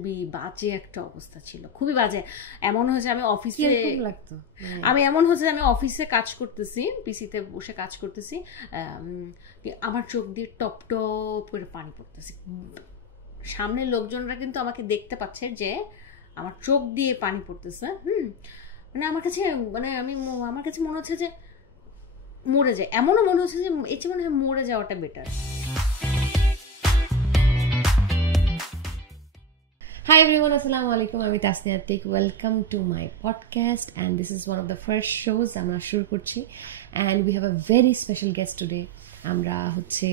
খুবই বাজে একটা অবস্থা ছিল, খুবই বাজে। এমন হয়েছে আমি অফিসে কাজ করতেছি, পিসিতে বসে কাজ করতেছি, আমার চোখ দিয়ে টপ টপ করে পানি পড়তেছে। সামনের লোকজনরা কিন্তু আমাকে দেখতে পাচ্ছে যে আমার চোখ দিয়ে পানি পড়তেছে। মানে আমার কাছে মনে হচ্ছে যে মরে যায়, এমনও মনে হচ্ছে যে এর চেয়ে মনে হয় মরে যাওয়াটা better. Hi everyone, assalamu alaikum. I'm Tasniya Atik. Welcome to my podcast, and this is one of the first shows আমরা শুরু করছি, and we have a very special guest today. আমরা হচ্ছে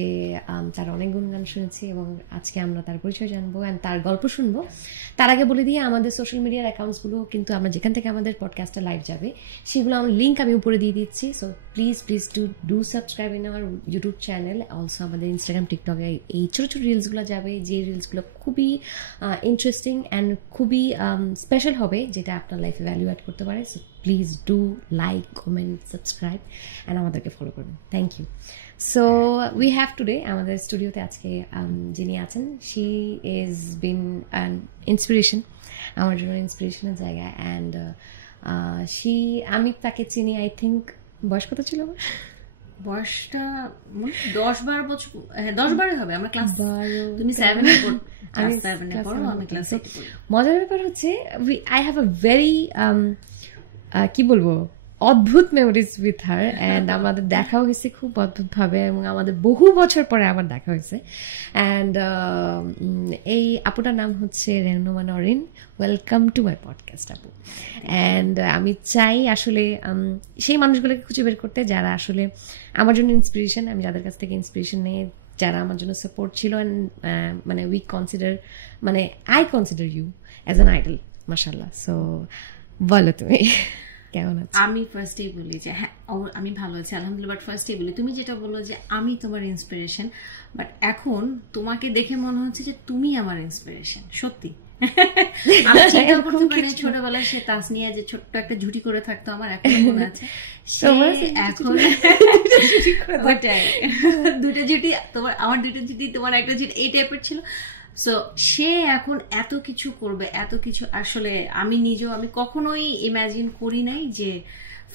তার অনেক গুণগান শুনেছি এবং আজকে আমরা তার পরিচয় জানবো এন্ড তার গল্প শুনবো। তার আগে বলে দিয়ে আমাদের সোশ্যাল মিডিয়ার অ্যাকাউন্টসগুলো কিন্তু আমরা যেখান থেকে আমাদের পডকাস্টটা লাইভ যাবে সেগুলো আমার লিঙ্ক আমি উপরে দিয়ে দিচ্ছি। So please do subscribe in our YouTube channel, also আমাদের ইনস্টাগ্রাম, টিকটকে এই ছোটো ছোটো রিলসগুলো যাবে, যে রিলসগুলো খুবই ইন্টারেস্টিং অ্যান্ড খুবই স্পেশাল হবে, যেটা আপনার লাইফে ভ্যালু অ্যাড করতে পারে। So please do like, comment, subscribe and আমাদেরকে ফলো করবেন। Thank you. So we have today আমাদের স্টুডিওতে আজকে যিনি আছেন, she is been an inspiration, আমার জন্য ইন্সপিরেশনের জায়গা। অ্যান্ড আমি তাকে চিনি, আই থিঙ্ক বয়স কত ছিল আমার? বয়সটা 10-12 বছর, 10-12 হবে। আমরা ক্লাস, তুমি 7-এ পড়ো, আমি 7-এ পড়ো, আমি ক্লাস 8-এ পড়ি। মজার ব্যাপার হচ্ছে আই হ্যাভ আ ভেরি কি বলবো অদ্ভুত মেমোরিজ উইথ হার, অ্যান্ড আমাদের দেখাও হয়েছে খুব অদ্ভুতভাবে এবং আমাদের বহু বছর পরে আবার দেখা হয়েছে। অ্যান্ড এই আপুটার নাম হচ্ছে Rehnuma Norin. Welcome to my podcast আপু। অ্যান্ড আমি চাই আসলে সেই মানুষগুলোকে খুঁজে বের করতে যারা আসলে আমার জন্য ইন্সপিরেশন, আমি যাদের কাছ থেকে ইন্সপিরেশন নিয়ে, যারা আমার জন্য সাপোর্ট ছিল। অ্যান্ড মানে I consider you as an idol, মাশাআল্লাহ। সো বলো তুমি কেমন আছো? আমি ফার্স্টেই বলি যে হ্যাঁ আমি ভালো আছি আলহামদুলিল্লাহ, বাট ফার্স্টেই বলি তুমি যেটা বলো যে আমি তোমার ইন্সপিরেশন, বাট এখন তোমাকে দেখে মনে হচ্ছে যে তুমি আমার ইন্সপিরেশন। সত্যি আমি চিন্তা করতে পারি ছোটবেলায় সে তাসনিয়া যে ছোট্ট একটা ঝুটি করে থাকতো, আমার এখন মনে আছে এখন দুটো ঝুটি, আমার দুটো ঝুটি, তোমার একটা ঝুটি, এই টাইপের ছিল। সো সে এখন এত কিছু করবে, এত কিছু। আসলে আমি নিজেও আমি কখনোই ইমাজিন করি নাই যে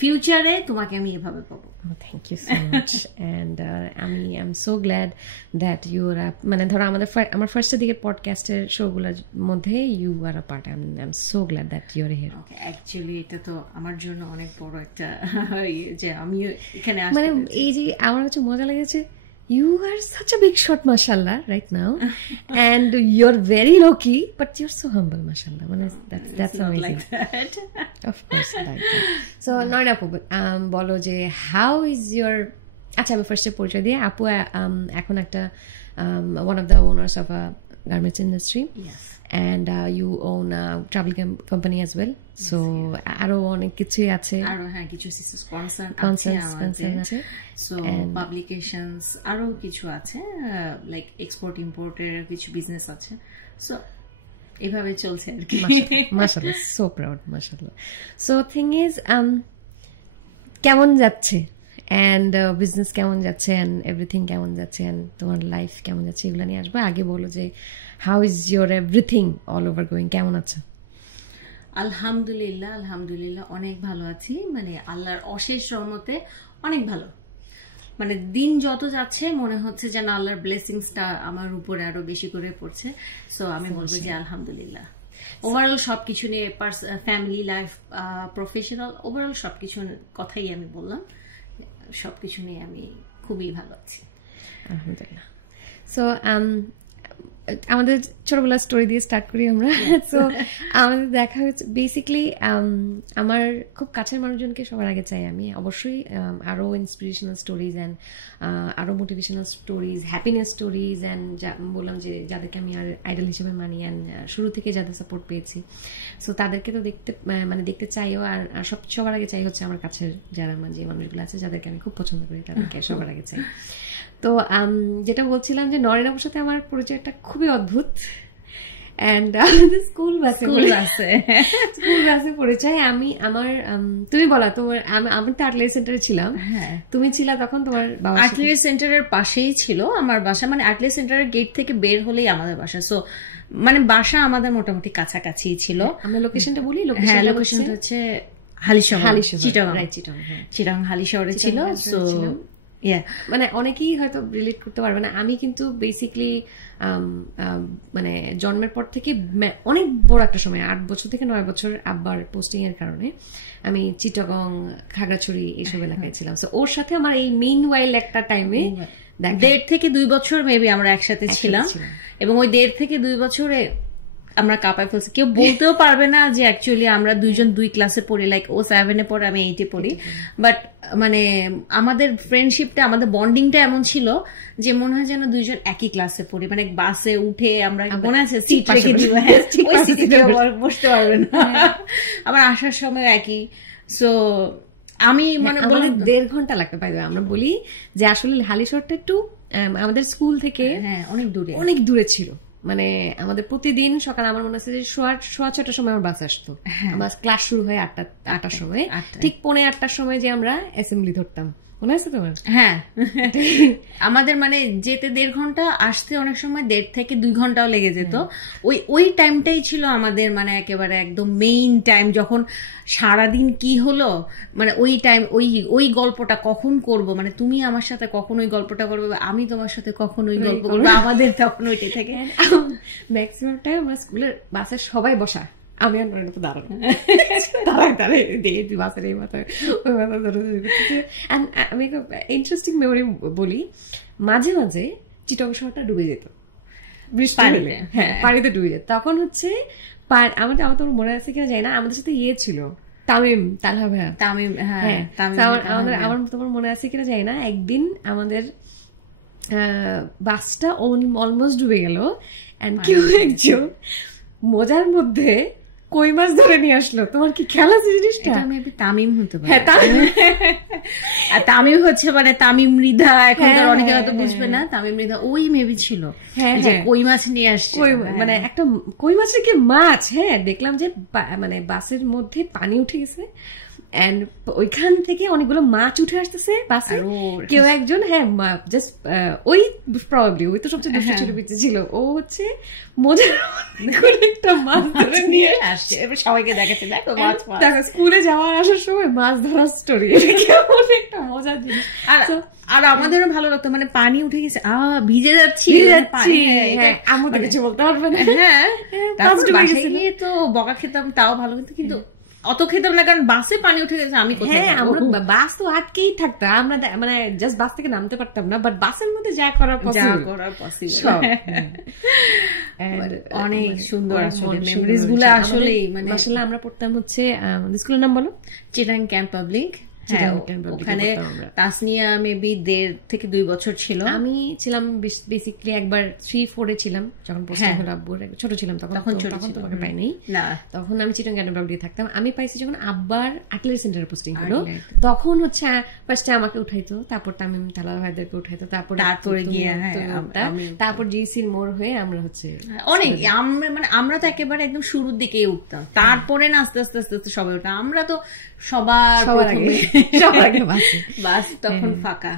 ফিউচারে তোমাকে আমি এভাবে পাবো। Thank you so much. And আমি I am so glad that you are, মানে ধরো আমার ফার্স্টের দিকের পডকাস্টের শোগুলোর মধ্যে you are a part. I am so glad that you are here. Actually এটা তো আমার জন্য অনেক বড় একটা যে আমি এখানে মানে এই যে আমার কাছে মজা লেগেছে, you are such a big shot, mashallah, right now. And you're very low-key, but you're so humble, mashallah. That's amazing. Like that. Of course, like that. So, Norin Apu, bolo je, how is your... আচ্ছা, আমি ফার্স্টে পরিচয় দিয়ে, আপু এখন একটা one of the owners of a garments industry. Yes. And you own a travel company as well. Yes, so আরো অনেক কিছুই আছে, আরো হ্যাঁ কিছু স্পন্সর আছে, সো পাবলিকেশনস আরো কিছু আছে, লাইক এক্সপোর্ট ইম্পোর্টের কিছু বিজনেস আছে। সো এভাবে চলছে আর কি, মাশাআল্লাহ। সো প্রাউড, মাশাআল্লাহ। সো থিং ইজ কেমন যাচ্ছে অ্যান্ড বিজনেস কেমন যাচ্ছে অ্যান্ড এভরিথিং কেমন যাচ্ছে অ্যান্ড তোমার লাইফ কেমন যাচ্ছে, এগুলো নিয়ে আসবো। আগে বলো যে how is your everything all over going, কেমন আছো? আলহামদুলিল্লাহ অনেক ভালো আছি, মানে আল্লাহর অশেষ রহমতে অনেক ভালো। মানে দিন যত যাচ্ছে মনে হচ্ছে যেন আল্লাহর ব্লেসিংসটা আমার উপরে আরো বেশি করে পড়ছে। সো আমি বলবো যে আলহামদুলিল্লাহ ওভারঅল সবকিছু নিয়ে, ফ্যামিলি লাইফ, প্রফেশনাল, ওভারঅল সবকিছু কথাই আমি বললাম, সবকিছু নিয়ে আমি খুবই ভালো আছি আলহামদুলিল্লাহ। সো আমাদের ছোটবেলার স্টোরি দিয়ে স্টার্ট করি আমরা। সো আমাদের দেখা হচ্ছে বেসিক্যালি আমার খুব কাছের মানুষজনকে সবার আগে চাই আমি, অবশ্যই আরও ইন্সপিরেশনাল স্টোরিজ অ্যান্ড আরও motivational stories, happiness stories and বললাম যে যাদেরকে আমি আর আইডল হিসেবে মানি অ্যান্ড শুরু থেকে যাদের সাপোর্ট পেয়েছি, সো তাদেরকে তো দেখতে চাইও। আর সবার আগে চাই হচ্ছে আমার কাছের যারা যে মানুষগুলো আছে যাদেরকে আমি খুব পছন্দ করি, তাদেরকে সবার আগে চাই। তো যেটা বলছিলাম যে নরেন আপুর সাথে আমার পরিচয়টা খুবই অদ্ভুত। এন্ড আমাদের স্কুল বাসে পরিচয়। আমি আমার তুমি বলা তোমার, আমি তো আর্টলারি সেন্টারে ছিলাম, তুমি ছিলা তখন তোমার আর্টলারি সেন্টারের পাশেই ছিল আমার বাসা, মানে আর্টলারি সেন্টারের গেট থেকে বের হলেই আমাদের বাসা। সো মানে বাসা আমাদের মোটামুটি কাছাকাছি ছিল। আমরা লোকেশনটা বলি, লোকেশনটা হচ্ছে চিটাগাং হালিশহরে ছিল। সো মানে অনেকেই হয়তো রিলেট করতে পারবে না, আমি কিন্তু বেসিক্যালি মানে জন্মের পর থেকে অনেক বড় একটা সময় 8 বছর থেকে 9 বছর আব্বার পোস্টিং এর কারণে আমি চিটাগং, খাগড়াছড়ি এইসব এলাকায় ছিলাম। সো ওর সাথে আমার এই মেইন ওয়াইল একটা টাইমে 1.5 থেকে 2 বছর মেবি আমরা একসাথে ছিলাম, এবং ওই 1.5 থেকে 2 বছরে আমরা কাঁপায় ফেলছি। কেউ বলতেও পারবে না যে অ্যাকচুয়ালি আমরা দুইজন 2 ক্লাসে পড়ি, লাইক ও 7-এ পড়ে আমি 8-এ পড়ি, বাট মানে আমাদের ফ্রেন্ডশিপটা, আমাদের বন্ডিংটা এমন ছিল যে মনে হয় যেন দুইজন একই ক্লাসে পড়ি। মানে বাসে উঠে আমরা, মনে আছে সিট রেখে দিব, ওই সিটে বসতে পারবে না, আবার আসার সময় একই। সো আমি মানে 1.5 ঘন্টা লাগতে পারবে। আমরা বলি যে আসলে হালিশহরটা একটু আমাদের স্কুল থেকে অনেক দূরে ছিল। মানে আমাদের প্রতিদিন সকালে আমার মনে আছে যে 6:30 সময় আমার বাস আসতো, আমার ক্লাস শুরু হয় 8টার সময়, ঠিক 7:45টার সময় যে আমরা অ্যাসেম্বলি ধরতাম, মনে আছে তোমার? হ্যাঁ, আমাদের মানে যেতে 1.5 ঘন্টা, আসতে অনেক সময় 1.5 থেকে 2 ঘন্টাও লেগে যেত। ওই টাইমটাই ছিল আমাদের মানে একেবারে একদম মেইন টাইম, যখন সারাদিন কি হলো, মানে ওই টাইম, ওই গল্পটা কখন করব, মানে তুমি আমার সাথে কখন ওই গল্পটা করবে, আমি তোমার সাথে কখন ওই গল্প করবো, আমাদের তখন ওইটা থেকে ম্যাক্সিমাম টাইম আমার স্কুলের বাসে সবাই বসা, আমি আর তো দাঁড়ানো বাসের এই মাথায় ওই মাথা ধরে। আমি ইন্টারেস্টিং মেমোরি বলি, মাঝে মাঝে চিটং শহরটা ডুবে যেত বৃষ্টি হলে, পানিতে ডুবে যেত। তখন হচ্ছে আমার তো মনে আছে কিনা জানি না, আমাদের সাথে ইয়ে ছিল তামিম, তালহা ভাইয়া, আমার তোমার মনে আছে কিনা জানি না, একদিন আমাদের বাসটা অলমোস্ট ডুবে গেল, এন্ড কেউ একজন মোজার মধ্যে কই মাছ ধরে নিয়ে আসলো। তোমার কি খেয়াল আছে জিনিসটা? তামিম হতে পারে, তামিম হচ্ছে মানে তামিম মৃধা, এখন তো অনেকে হয়তো বুঝবে না, তামিম মৃধা ওই মেবি ছিল কই মাছ নিয়ে আসছে, মানে একটা কই মাছের কি মাছ। হ্যাঁ, দেখলাম যে মানে বাসের মধ্যে পানি উঠে গেছে, এন্ড ওইখান থেকে অনেকগুলো মাছ উঠে আসতেছে বাসে। কেউ একজন জাস্ট ওই প্রবাবলি ওই তো সবচেয়ে দুষ্ট ছিল পিছিয়ে ছিল, ও হচ্ছে মজার একটা মাছ ধরে নিয়ে আসছে, এবার সবাইকে দেখাচ্ছে দেখো মাছ। স্কুলে যাওয়ার আসার সময় মাছ ধরার স্টোরি, কেমন একটা মজার জিনিস। আর আমাদেরও ভালো লাগতো, মানে পানি উঠে গেছে, ভিজে যাচ্ছি, আমাদের কিছু বলতে পারবে না। হ্যাঁ, তারপর বাসায় গিয়ে তো বকা খেতাম, তাও ভালো, কিন্তু অত খেতাম না, কারণ বাসে পানি উঠে গেছে, আমি কোথায়, আমরা বাস তো আটকেই থাকতো, আমরা মানে জাস্ট বাস থেকে নামতে পারতাম না, বাট বাসের মধ্যে যা করার পসিবল। অনেক সুন্দর আসলে মেমোরিজ গুলো, আসলে মানে আসলে আমরা পড়তাম হচ্ছে স্কুলের নাম বলো, চিটাগাং ক্যাম্প পাবলিক। ওখানে তাসনিয়া মেবি 1.5 থেকে 2 বছর ছিল, আমি ছিলাম বেসিক্যালি একবার 3-4-এ ছিলাম যখন পোস্টিং হলো আব্বুর, ছোট ছিলাম তখন তোমাকে পাই নাই, তখন আমি চিটাগাং ক্যাম্প পাবলিকে থাকতাম। আমি পাইছি যখন আব্বার আর্টলারি সেন্টারে পোস্টিং হলো, তখন হচ্ছে ফার্স্টে আমাকে উঠাইতো, তারপর তামিম তালা ভাইদেরকে উঠাইতো, তারপরে গিয়ে তারপর জিসির মোড় হয়ে আমরা হচ্ছে অনেক, মানে আমরা তো একেবারে একদম শুরুর দিকেই উঠতাম, তারপরে না আস্তে আস্তে আস্তে আস্তে সবাই উঠতাম। আমরা তো সবার আগে বাস তখন ফাঁকা।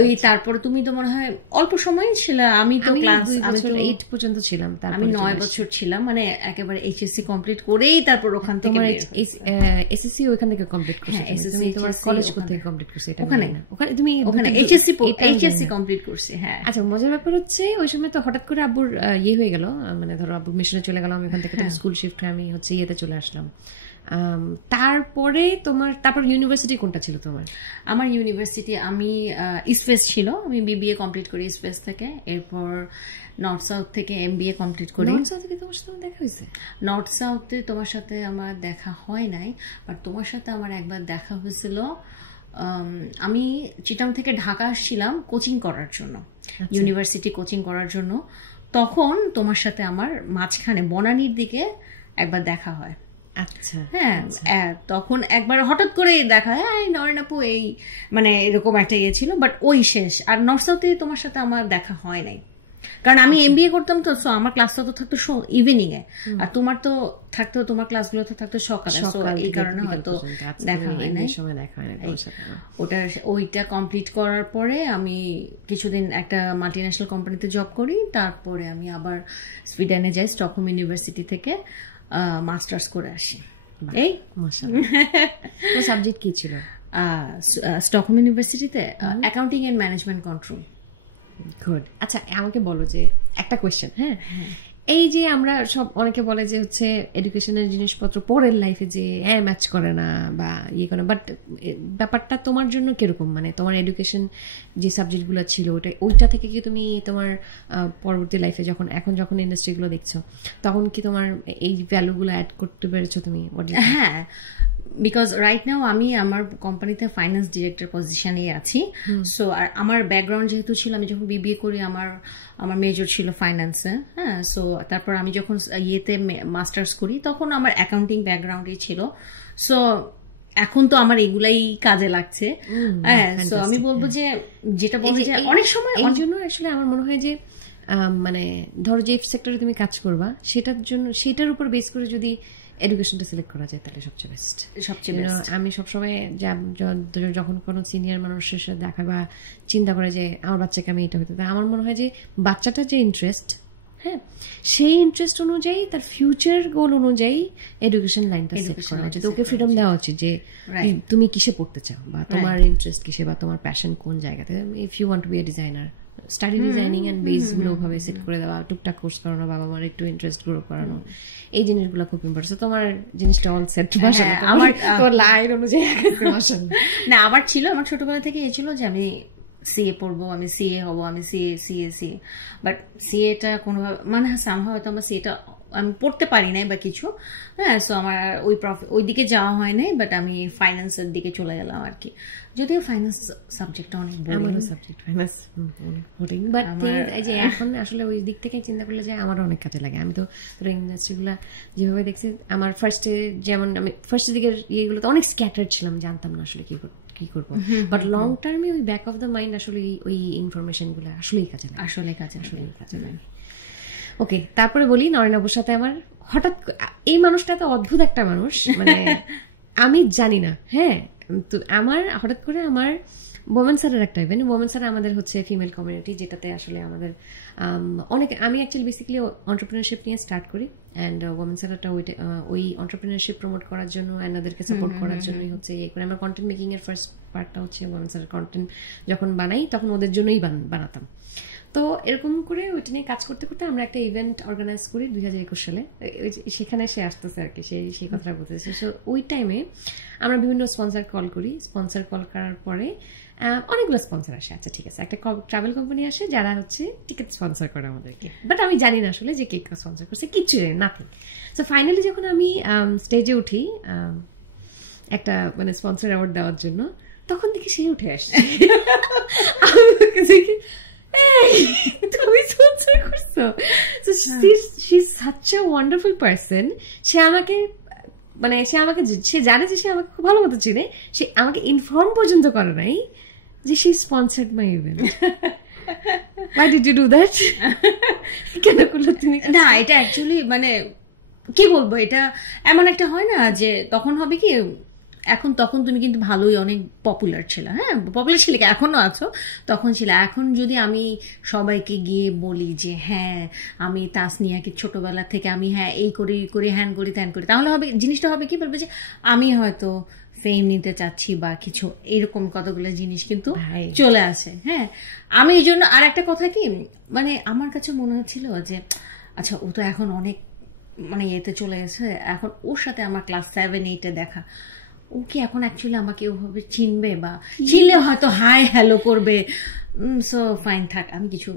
ওই তারপর তুমি তো মনে হয় অল্প সময় ছিল, আমি তো ক্লাস 8 পর্যন্ত ছিলাম, আমি 9 বছর ছিলাম, মানে একেবারে এইচএসসি কমপ্লিট করেই তারপর ওখান থেকে এসএসসি ওখান থেকে কমপ্লিট করছি, এসএসসি তোমার কলেজ থেকে কমপ্লিট করছি, এটা ওখানে তুমি ওখানে এইচএসসি কমপ্লিট করছি। হ্যাঁ, আচ্ছা, মজার ব্যাপার হচ্ছে ওই সময় তো হঠাৎ করে আব্বুর ইয়ে হয়ে গেল, মানে ধরো আব্বুর মিশনে চলে গেল, আমি ওখান থেকে স্কুল শিফট হয়ে আমি হচ্ছে ইয়েতে চলে আসলাম। তারপরে তারপর ইউনিভার্সিটি কোনটা ছিল তোমার? আমার ইউনিভার্সিটি আমি ইস্টওয়েস্ট ছিল, আমি বিবিএ কমপ্লিট করি ইস্টওয়েস্ট থেকে, এরপর নর্থ সাউথ থেকে এমবিএ কমপ্লিট করি। নর্থ সাউথে তোমার সাথে দেখা হয়েছে? নর্থ সাউথে তোমার সাথে আমার দেখা হয় নাই, বাট তোমার সাথে আমার একবার দেখা হয়েছিল। আমি চিটাং থেকে ঢাকা আসছিলাম কোচিং করার জন্য, ইউনিভার্সিটি কোচিং করার জন্য, তখন তোমার সাথে আমার মাঝখানে বনানীর দিকে একবার দেখা হয়। আচ্ছা, হ্যাঁ, তখন একবার হঠাৎ করে দেখা, নরেন আপু এই মানে এরকম একটা ইয়ে ছিল, বাট ওই শেষ। আর নর্থ সাউথে তোমার সাথে আমার দেখা হয় নাই। কারণ আমি এমবিএ করতাম তো, সো আমার ক্লাসটা তো থাকতো ইভিনিং এ, আর তোমার তো থাকতো, তোমার ক্লাসগুলো তো থাকতো সকালে, সো এই কারণে হয়তো দেখা হয় না। ওইটা কমপ্লিট করার পরে আমি কিছুদিন একটা মাল্টিন্যাশনাল কোম্পানিতে জব করি, তারপরে আমি আবার সুইডেনে যাই, স্টকহোম ইউনিভার্সিটি থেকে মাস্টার্স করে আসি। এই মাশাআল্লাহ। সাবজেক্ট কি ছিল? স্টকহোম ইউনিভার্সিটিতে accounting and management control. Good. আচ্ছা আমাকে বলো যে একটা কোয়েশ্চেন, হ্যাঁ, এই যে আমরা সব অনেকে বলে যে হচ্ছে এডুকেশনের জিনিসপত্র পরের লাইফে যে ম্যাচ করে না বা ইয়ে করে, বাট ব্যাপারটা তোমার জন্য কিরকম? মানে তোমার এডুকেশন যে সাবজেক্টগুলো ছিল ওইটা থেকে কি তুমি তোমার পরবর্তী লাইফে যখন ইন্ডাস্ট্রিগুলো দেখছো তখন কি তোমার এই ভ্যালুগুলো অ্যাড করতে পেরেছো তুমি? হ্যাঁ, বিকজ রাইট নাও আমি আমার কোম্পানিতে ফাইন্যান্স ডিরেক্টর পজিশনে আছি। সো আর আমার ব্যাকগ্রাউন্ড যেহেতু ছিল, আমি যখন বিবিএ করি আমার মেজর ছিল ফাইন্যান্সে, হ্যাঁ। সো তারপর আমি যখন ইয়েতে মাস্টার্স করি তখন আমার অ্যাকাউন্টিং ব্যাকগ্রাউন্ডই ছিল। সো এখন তো আমার এগুলাই কাজে লাগছে। হ্যাঁ, সো আমি বলবো যে যেটা বলবো যে অনেক সময় এই জন্য আসলে আমার মনে হয় যে মানে ধরো যে সেক্টরে তুমি কাজ করবা সেটার উপর বেস করে যদি এডুকেশনটা সিলেক্ট করা যায় তাহলে সবচেয়ে বেস্ট। আমি সবসময় যখন কোনো সিনিয়র মানুষের সাথে দেখা বা চিন্তা করে যে আমার বাচ্চাকে আমি এটা হতে, আমার মনে হয় যে বাচ্চাটার যে ইন্টারেস্ট, হ্যাঁ, সেই ইন্টারেস্ট অনুযায়ী তার ফিউচার গোল অনুযায়ী এডুকেশন লাইনটা সেট করা উচিত। ওকে ফ্রিডম দেওয়া উচিত যে তুমি কিসে পড়তে চাও বা তোমার ইন্টারেস্ট কিসে বা তোমার প্যাশন কোন জায়গাতে। If you want to be a designer, study designing and base গুলো ভাবে সেট করে দেওয়া, টুকটাক কোর্স করানো, বাবা মার একটু ইন্টারেস্ট গ্রো করানো, এই জিনিসগুলো খুব ইম্পর্টেন্ট। তোমার জিনিসটা অল সেট। আমার লাইন অনুযায়ী না, আমার ছিল, আমার ছোটবেলা থেকে এই ছিল যে আমি সিএ পড়বো, আমি সিএ হবো, আমি সিএ বাট সিএটা কোনোভাবে মানে সামহাও হয়তো আমার সিএটা আমি পড়তে পারি নাই বা কিছু, হ্যাঁ। সো আমার ওই দিকে যাওয়া হয় নাই, বাট আমি ফাইন্যান্সের দিকে চলে গেলাম আর কি। যদিও ফাইন্যান্স সাবজেক্টটা অনেক boring subject, finance boring, but এই যে এখন আসলে ওই দিক থেকে চিন্তা করলে যে আমারও অনেক কাজে লাগে। আমি তো ইন্ডাস্ট্রিগুলো যেভাবে দেখছি, আমার ফার্স্টে যেমন আমি ফার্স্টের দিকের ইয়েগুলোতে অনেক স্ক্যাটার্ড ছিলাম, জানতাম না আসলে কি করবো, বাট লং টার্মে ওই ব্যাক অফ দ্য মাইন্ড আসলে ওই ইনফরমেশন গুলো আসলেই কাজে লাগে। ওকে, তারপরে বলি নরেন আবুর সাথে আমার হঠাৎ, এই মানুষটা তো অদ্ভুত একটা মানুষ, মানে আমি জানি না, হ্যাঁ, তো আমার হঠাৎ করে আমার ওমেন স্যারের একটা ইভেন্ট, ওমেন স্যার আমাদের হচ্ছে ফিমেল কমিউনিটি, যেটাতে আসলে আমাদের অনেক, আমি অ্যাকচুয়ালি বেসিক্যালি এন্টারপ্রেনারশিপ নিয়ে স্টার্ট করি, অ্যান্ড ওমেন স্যারটা ওই এন্টারপ্রেনারশিপ প্রমোট করার জন্য অ্যান্ড ওদেরকে সাপোর্ট করার জন্যই হচ্ছে এই করে। আমার কন্টেন্ট মেকিং এর ফার্স্ট পার্টটা হচ্ছে ওমেন স্যারের কন্টেন্ট যখন বানাই তখন ওদের জন্যই বানাতাম। তো এরকম করে ওইটা নিয়ে কাজ করতে করতে আমরা একটা ইভেন্ট অর্গানাইজ করি 2021 সালে, সেখানে সে আসতেছে আর কি, সেই কথাটা বলতেছে। সো ওই টাইমে আমরা বিভিন্ন স্পন্সর কল করি, স্পন্সর কল করার পরে অনেকগুলো স্পন্সর আসে। আচ্ছা ঠিক আছে, একটা ট্রাভেল কোম্পানি আসে যারা হচ্ছে টিকিট স্পন্সর করে আমাদেরকে, বাট আমি জানি না আসলে যে কে স্পন্সর করছে, কিচ্ছু জানি নাথিং। সো ফাইনালি যখন আমি স্টেজে উঠি একটা মানে স্পন্সর অ্যাওয়ার্ড দেওয়ার জন্য, তখন দেখি সে উঠে আসছে, তুমি স্পন্সর করছো। So she is such a wonderful person. সে আমাকে সে জানে যে সে আমাকে খুব ভালো মতো চিনে, সে আমাকে ইনফর্ম পর্যন্ত করে নাই যে she sponsored my event. Why did you do that? কেন করলে তুমি? না, এটা অ্যাকচুয়ালি মানে কি বলবো, এটা এমন একটা হয় না যে তখন হবে কি, তখন তুমি কিন্তু ভালোই অনেক পপুলার ছিল, হ্যাঁ, পপুলার ছিলে, এখনো আছো, তখন ছিল। এখন যদি আমি সবাইকে গিয়ে বলি যে হ্যাঁ আমি তাসনিয়াকে ছোটবেলা থেকে আমি হ্যাঁ এই করি হ্যান করি ত্যান করি, তাহলে হবে জিনিসটা হবে কি, বলবে যে আমি হয়তো ফেম নিতে চাচ্ছি বা কিছু, এরকম কতগুলো জিনিস কিন্তু চলে আসে। হ্যাঁ, আমি এই জন্য আর একটা কথা কি, মানে আমার কাছে মনে হচ্ছিল যে আচ্ছা ও তো এখন অনেক মানে এতে চলে গেছে, এখন ওর সাথে আমার ক্লাস 7-8 দেখা, ও কি এখন অ্যাকচুয়ালি আমাকে ওভাবে চিনবে বা চিনলে হয়তো হাই হ্যালো করবে, সো ফাইন থাক, আমি কিছু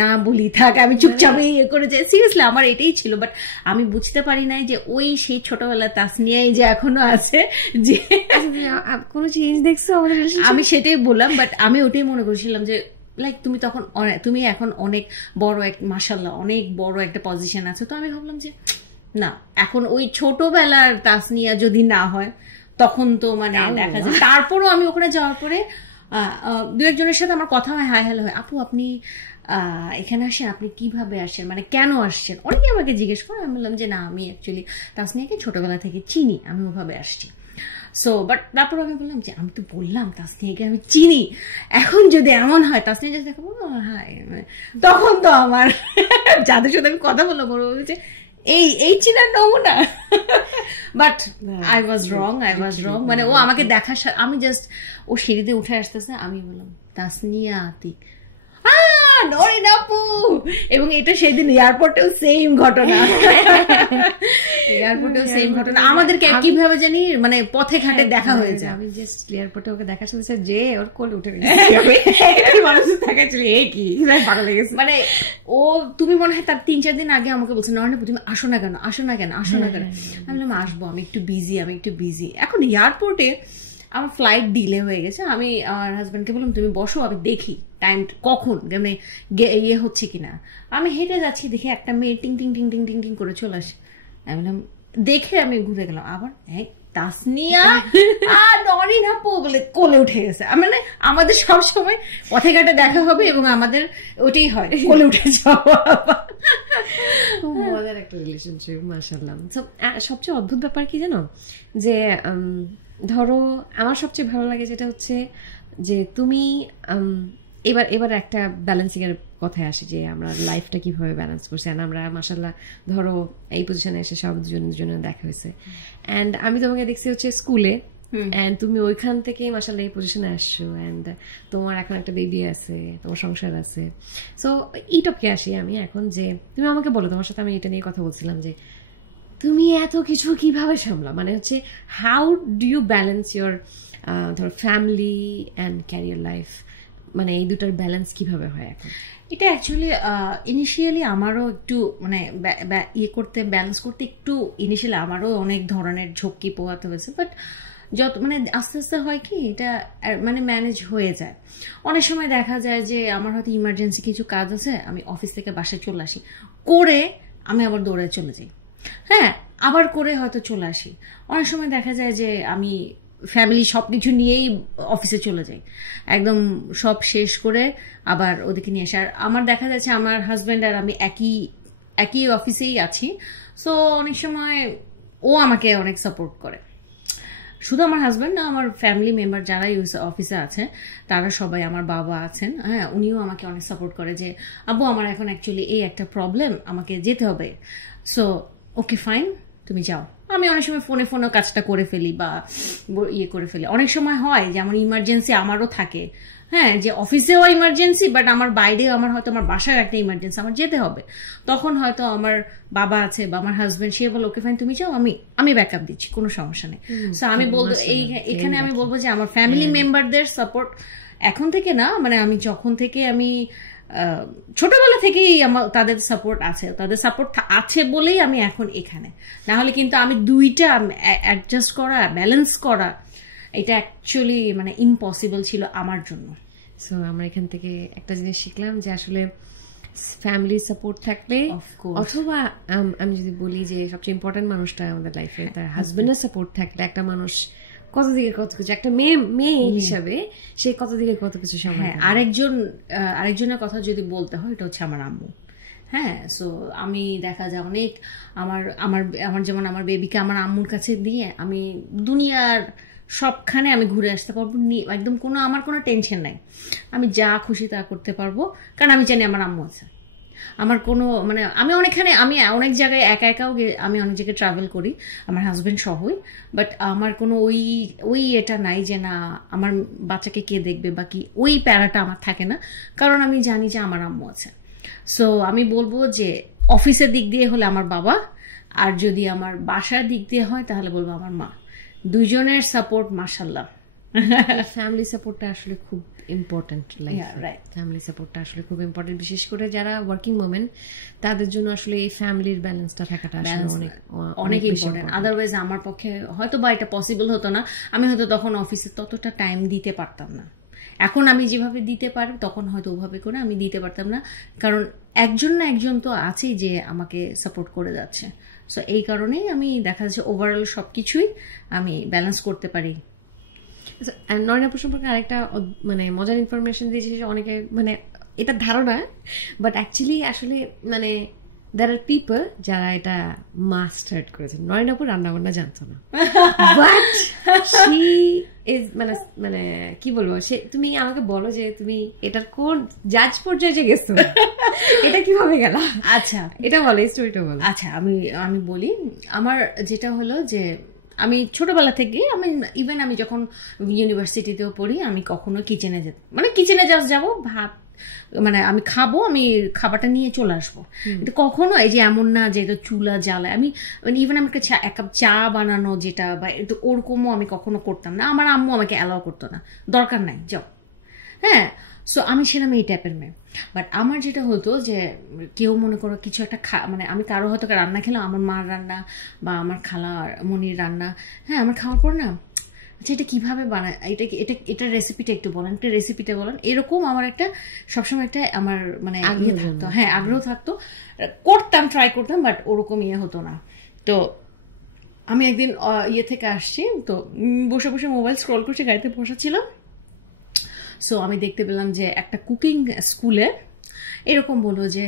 না বলি, থাক, আমি চুপচাপ ইয়ে করে যাই। সিরিয়াসলি আমার এটাই ছিল, বাট আমি বুঝতে পারি নাই যে ওই সেই ছোটবেলা তাসনিয়াই যে এখনো আছে, যে কোনো চেঞ্জ দেখছো আমাদের। আমি সেটাই বললাম, বাট আমি ওটাই মনে করেছিলাম যে লাইক তুমি এখন অনেক বড় মাশাআল্লাহ অনেক বড় একটা পজিশন আছে। তো আমি ভাবলাম যে না, এখন ওই ছোটবেলার তাসনিয়া যদি না হয় তখন তো মানে দেখা যায়। তারপরও আমি ওখানে যাওয়ার পরে দু একজনের সাথে আমার কথা হয়, হাই হ্যালো হয়, আপু আপনি এখানে আসেন, আপনি কিভাবে আসেন, মানে কেন আসছেন, অনেকে আমাকে জিজ্ঞেস করে। আমি বললাম যে না, আমি অ্যাকচুয়ালি তাসনিয়াকে ছোটবেলা থেকে চিনি, আমি ওভাবে আসছি। সো বাট তারপর আমি বললাম যে আমি তো বললাম তাসনিয়াকে আমি চিনি, এখন যদি এমন হয় তাসনিয়া যদি দেখো হাই, তখন তো আমার যাদের সাথে আমি কথা বললাম ওরা বলছে এই চিনার নমুনা। বাট আই ওয়াজ রং। মানে ও আমাকে দেখার আমি জাস্ট ও সিঁড়িতে উঠে আসতেছে, আমি বললাম তাসনিয়া আতিক, নরিন আপু। এবং এটা সেদিন এয়ারপোর্টেও সেম ঘটনা, আমাদেরকে কিভাবে জানি মানে পথে ঘাটে দেখা হয়ে যায়। আমি জাস্ট এয়ারপোর্টে ওকে দেখার সাথে যে ওর কোলে উঠে মানে ও তুমি মনে হয় তার 3-4 দিন আগে আমাকে বলছে নরেন আপু তুমি আসো না কেন। আমি বললাম আসবো, আমি একটু বিজি। এখন এয়ারপোর্টে আমার ফ্লাইট ডিলে হয়ে গেছে, আমি আমার হাজব্যান্ডকে বললাম তুমি বসো, আমি দেখি টাইম কখন মানে ইয়ে হচ্ছে কিনা। আমি হেঁটে যাচ্ছি, দেখি একটা মেয়ে টিং টিং টিং টিং টিং টিং করে চলে আসে। আমি বললাম, দেখে আমি ঘুরে গেলাম, আবার তাসনিয়া নরিন আপু বলে কোলে উঠে গেছে। মানে আমাদের সব সময় পথে ঘাটে দেখা হবে এবং আমাদের ওটাই হয়, কোলে উঠে যাওয়া। মজার একটা রিলেশনশিপ, মাশাআল্লাহ। সবচেয়ে অদ্ভুত ব্যাপার কি জানো, যে ধরো আমার সবচেয়ে ভালো লাগে যেটা হচ্ছে যে তুমি এবার একটা ব্যালেন্সিং এর কথায় আসি, যে আমরা লাইফটা কিভাবে ব্যালেন্স করছি। আমরা মাশাআল্লাহ ধরো এই পজিশনে এসে সব দুজনের দেখা হয়েছে। অ্যান্ড আমি তোমাকে দেখছি হচ্ছে স্কুলে, অ্যান্ড তুমি ওইখান থেকে মাশাআল্লাহ এই পজিশনে আসছো, অ্যান্ড তোমার এখন একটা বেবি আছে, তোমার সংসার আছে। সো এই টপিকে আসি আমি এখন, যে তুমি আমাকে বলো, তোমার সাথে আমি এটা নিয়ে কথা বলছিলাম যে তুমি এত কিছু কিভাবে সামলা, মানে হচ্ছে how do you balance your ধর ফ্যামিলি অ্যান্ড ক্যারিয়ার লাইফ, মানে এই দুটার ব্যালেন্স কিভাবে হয় এখন? এটা অ্যাকচুয়ালি ইনিশিয়ালি আমারও একটু মানে ব্যালেন্স করতে একটু ইনিশিয়ালি আমারও অনেক ধরনের ঝক্কি পোহাতে হয়েছে। বাট যত মানে আস্তে আস্তে হয় কি এটা মানে ম্যানেজ হয়ে যায়। অনেক সময় দেখা যায় যে আমার হয়তো ইমার্জেন্সি কিছু কাজ আছে, আমি অফিস থেকে বাসায় চলে আসি, করে আমি আবার দৌড়ে চলে যাই, হ্যাঁ আবার করে হয়তো চলে আসি। অনেক সময় দেখা যায় যে আমি ফ্যামিলি সব কিছু নিয়েই অফিসে চলে যাই, একদম সব শেষ করে আবার ওদিকে নিয়ে আসি। আর আমার দেখা যাচ্ছে আমার হাজব্যান্ড আর আমি একই অফিসেই আছি, সো অনেক সময় ও আমাকে অনেক সাপোর্ট করে। শুধু আমার হাজব্যান্ড না, আমার ফ্যামিলি মেম্বার যারা অফিসে আছে তারা সবাই, আমার বাবা আছেন, হ্যাঁ উনিও আমাকে অনেক সাপোর্ট করে যে আব্বু আমার এখন অ্যাকচুয়ালি এই একটা প্রবলেম, আমাকে যেতে হবে, সো ওকে ফাইন তুমি যাও। আমি অনেক সময় ফোনেও কাজটা করে ফেলি বা করে ফেলি। অনেক সময় হয় যেমন ইমার্জেন্সি আমারও থাকে, হ্যাঁ যে অফিসেও ইমার্জেন্সি, বাট আমার বাইরেও আমার হয়তো আমার বাসায় একটা ইমার্জেন্সি, আমার যেতে হবে। তখন হয়তো আমার বাবা আছে বা আমার হাজব্যান্ড, সে বলে ওকে ফাইন তুমি যাও, আমি ব্যাকআপ দিচ্ছি, কোনো সমস্যা নেই। সো আমি বলবো এখানে আমি বলবো যে আমার ফ্যামিলি মেম্বারদের সাপোর্ট এখন থেকে না, মানে আমি যখন থেকে আমি ছোটবেলা থেকেই আমার তাদের সাপোর্ট আছে বলেই আমি এখন এখানে। না হলে কিন্তু আমি দুইটা অ্যাডজাস্ট করা, ব্যালেন্স করা, এটা অ্যাকচুয়ালি মানে ইম্পসিবল ছিল আমার জন্য। সো আমরা এখান থেকে একটা জিনিস শিখলাম যে আসলে ফ্যামিলি সাপোর্ট থাকলে, অথবা আমি যদি বলি যে সবচেয়ে ইম্পর্টেন্ট মানুষটা আমাদের লাইফে তার হাজবেন্ডের সাপোর্ট থাকলে একটা মানুষ কত দিকে কত কিছু, একটা মেয়ে হিসাবে সে কত দিকে কত কিছু সামনে। হ্যাঁ আরেকজনের কথা যদি বলতে হয়, এটা হচ্ছে আমার আম্মু। হ্যাঁ সো আমি দেখা যায় অনেক আমার যেমন আমার বেবিকে আমার আম্মুর কাছে দিয়ে আমি দুনিয়ার সবখানে আমি ঘুরে আসতে পারবো, একদম আমার কোনো টেনশন নাই, আমি যা খুশি তা করতে পারবো, কারণ আমি জানি আমার আম্মু আছে। আমার কোনো মানে আমি অনেক জায়গায় একাও আমি অনেক জায়গায় ট্রাভেল করি আমার হাজবেন্ড সহই, বাট আমার কোনো ওই এটা নাই যে না আমার বাচ্চাকে কে দেখবে বা কি, ওই প্যারাটা আমার থাকে না, কারণ আমি জানি যে আমার আম্মু আছে। সো আমি বলবো যে অফিসের দিক দিয়ে হলে আমার বাবা, আর যদি আমার বাসার দিক দিয়ে হয় তাহলে বলবো আমার মা। দুইজনের সাপোর্ট মাশাআল্লাহ। ফ্যামিলি সাপোর্টটা আসলে খুব ইম্পর্টেন্ট, ফ্যামিলি সাপোর্টটা আসলে খুব ইম্পর্টেন্ট, বিশেষ করে যারা ওয়ার্কিং ওমেন তাদের জন্য আসলে এই ফ্যামিলির ব্যালেন্সটা থাকাটা আসলে অনেক ইম্পর্টেন্ট। আদারওয়াইজ আমার পক্ষে হয়তো বা এটা পসিবল হতো না, আমি হয়তো তখন অফিসে ততটা টাইম দিতে পারতাম না। এখন আমি যেভাবে দিতে পারি তখন হয়তো ওভাবে করে আমি দিতে পারতাম না, কারণ একজন না একজন তো আছেই যে আমাকে সাপোর্ট করে যাচ্ছে। সো এই কারণেই আমি দেখা যাচ্ছে ওভারঅল সবকিছুই আমি ব্যালেন্স করতে পারি। নয়নাপুর সম্পর্কে আরেকটা মানে মজার ইনফরমেশন দিয়েছে, অনেকে মানে এটা ধারণা, বাট অ্যাকচুয়ালি আসলে মানে there are people যারা এটা মাস্টার্ড করেছেন। নয়নাপুর রান্না বান্না জানতো না, বাট she is মানে মানে কি বলবো, সে তুমি আমাকে বলো যে তুমি এটার কোন জাজ পর্যায়ে গেছো, এটা কিভাবে গেল? আচ্ছা এটা বলো, এই স্টোরিটা বলো। আচ্ছা আমি বলি, আমার যেটা হলো যে আমি ছোটবেলা থেকে ইভেন আমি যখন ইউনিভার্সিটিতেও পড়ি আমি কখনো কিচেনে মানে কিচেনে জাস্ট যাবো, ভাত মানে আমি খাবো, আমি খাবারটা নিয়ে চলে আসবো। কিন্তু কখনো এই যে এমন না যে এটা চুলা জ্বালায়, আমি মানে ইভেন আমাকে এক কাপ চা বানানো যেটা বা একটু ওরকমও আমি কখনো করতাম না। আমার আম্মু আমাকে অ্যালাউ করতো না, দরকার নাই যাও। হ্যাঁ, সো আমি ছিলাম এই টাইপের মেয়ে। বাট আমার যেটা হতো যে কেউ মনে করো কিছু একটা মানে আমি কারো হয়তো রান্না খেলাম, আমার মার রান্না বা আমার খালা মনির রান্না, হ্যাঁ আমার খাওয়ার পর না, আচ্ছা এটা কিভাবে বানায়, এটা রেসিপিটা একটু বলেন, একটা রেসিপিটা বলেন, এরকম আমার একটা সবসময় একটা আমার মানে ইয়ে থাকতো, হ্যাঁ আগ্রহ থাকতো, করতাম, ট্রাই করতাম, বাট ওরকম ইয়ে হতো না। তো আমি একদিন ইয়ে থেকে আসছি, তো বসে বসে মোবাইল স্ক্রল করছি, গাড়িতে বসা ছিলাম। সো আমি দেখতে পেলাম যে একটা কুকিং স্কুলে এরকম বললো যে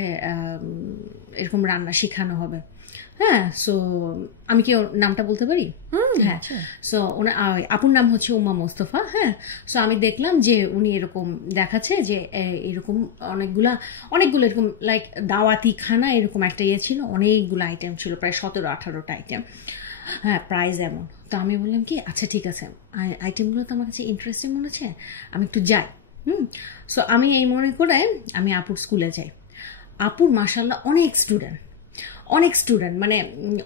এরকম রান্না শেখানো হবে। হ্যাঁ, সো আমি কি নামটা বলতে পারি? হ্যাঁ, সো ওনার আপুর নাম হচ্ছে উম্মা মোস্তফা। হ্যাঁ, সো আমি দেখলাম যে উনি এরকম দেখাচ্ছে যে এরকম অনেকগুলো এরকম লাইক দাওয়াতি খানা এরকম একটা ইয়ে ছিল, অনেকগুলো আইটেম ছিল, প্রায় 17-18টা আইটেম। হ্যাঁ, প্রাইস এমন। তো আমি বললাম কি আচ্ছা ঠিক আছে, আইটেমগুলো তো আমার কাছে ইন্টারেস্টিং মনে হচ্ছে, আমি একটু যাই। সো আমি এই মনে করে আমি আপুর স্কুলে যাই। আপুর মাশাআল্লাহ অনেক স্টুডেন্ট মানে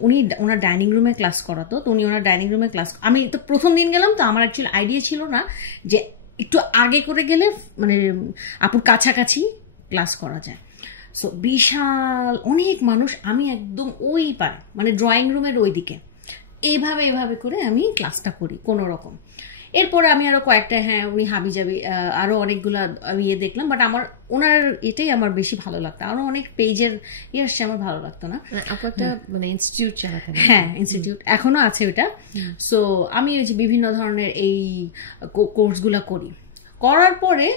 উনি ওনার ডাইনিং রুমে ক্লাস করাতো, তো উনি ওনার ডাইনিং রুমে ক্লাস, আমি তো প্রথম দিন গেলাম, তো আমার অ্যাকচুয়ালি আইডিয়া ছিল না যে একটু আগে করে গেলে মানে আপুর কাছাকাছি ক্লাস করা যায়। সো বিশাল অনেক মানুষ, আমি একদম ওই পারে মানে ড্রয়িং রুমের ওই দিকে এভাবে করে আমি ক্লাসটা করি কোনো রকম। এরপরে আমি আরো কয়েকটা, হ্যাঁ উনি হাবিজাবি আরো অনেকগুলা ইয়ে দেখলাম, বাট আমার ওনার এটাই আমার বেশি ভালো লাগতো। আরো অনেক পেজের ইয়ে আসছে, আমার ভালো লাগতো না। একটা মানে ইনস্টিটিউট চালাতেন? হ্যাঁ, ইনস্টিটিউট এখনো আছে ওটা। সো আমি ওই যে বিভিন্ন ধরনের এই কোর্সগুলো করার পরে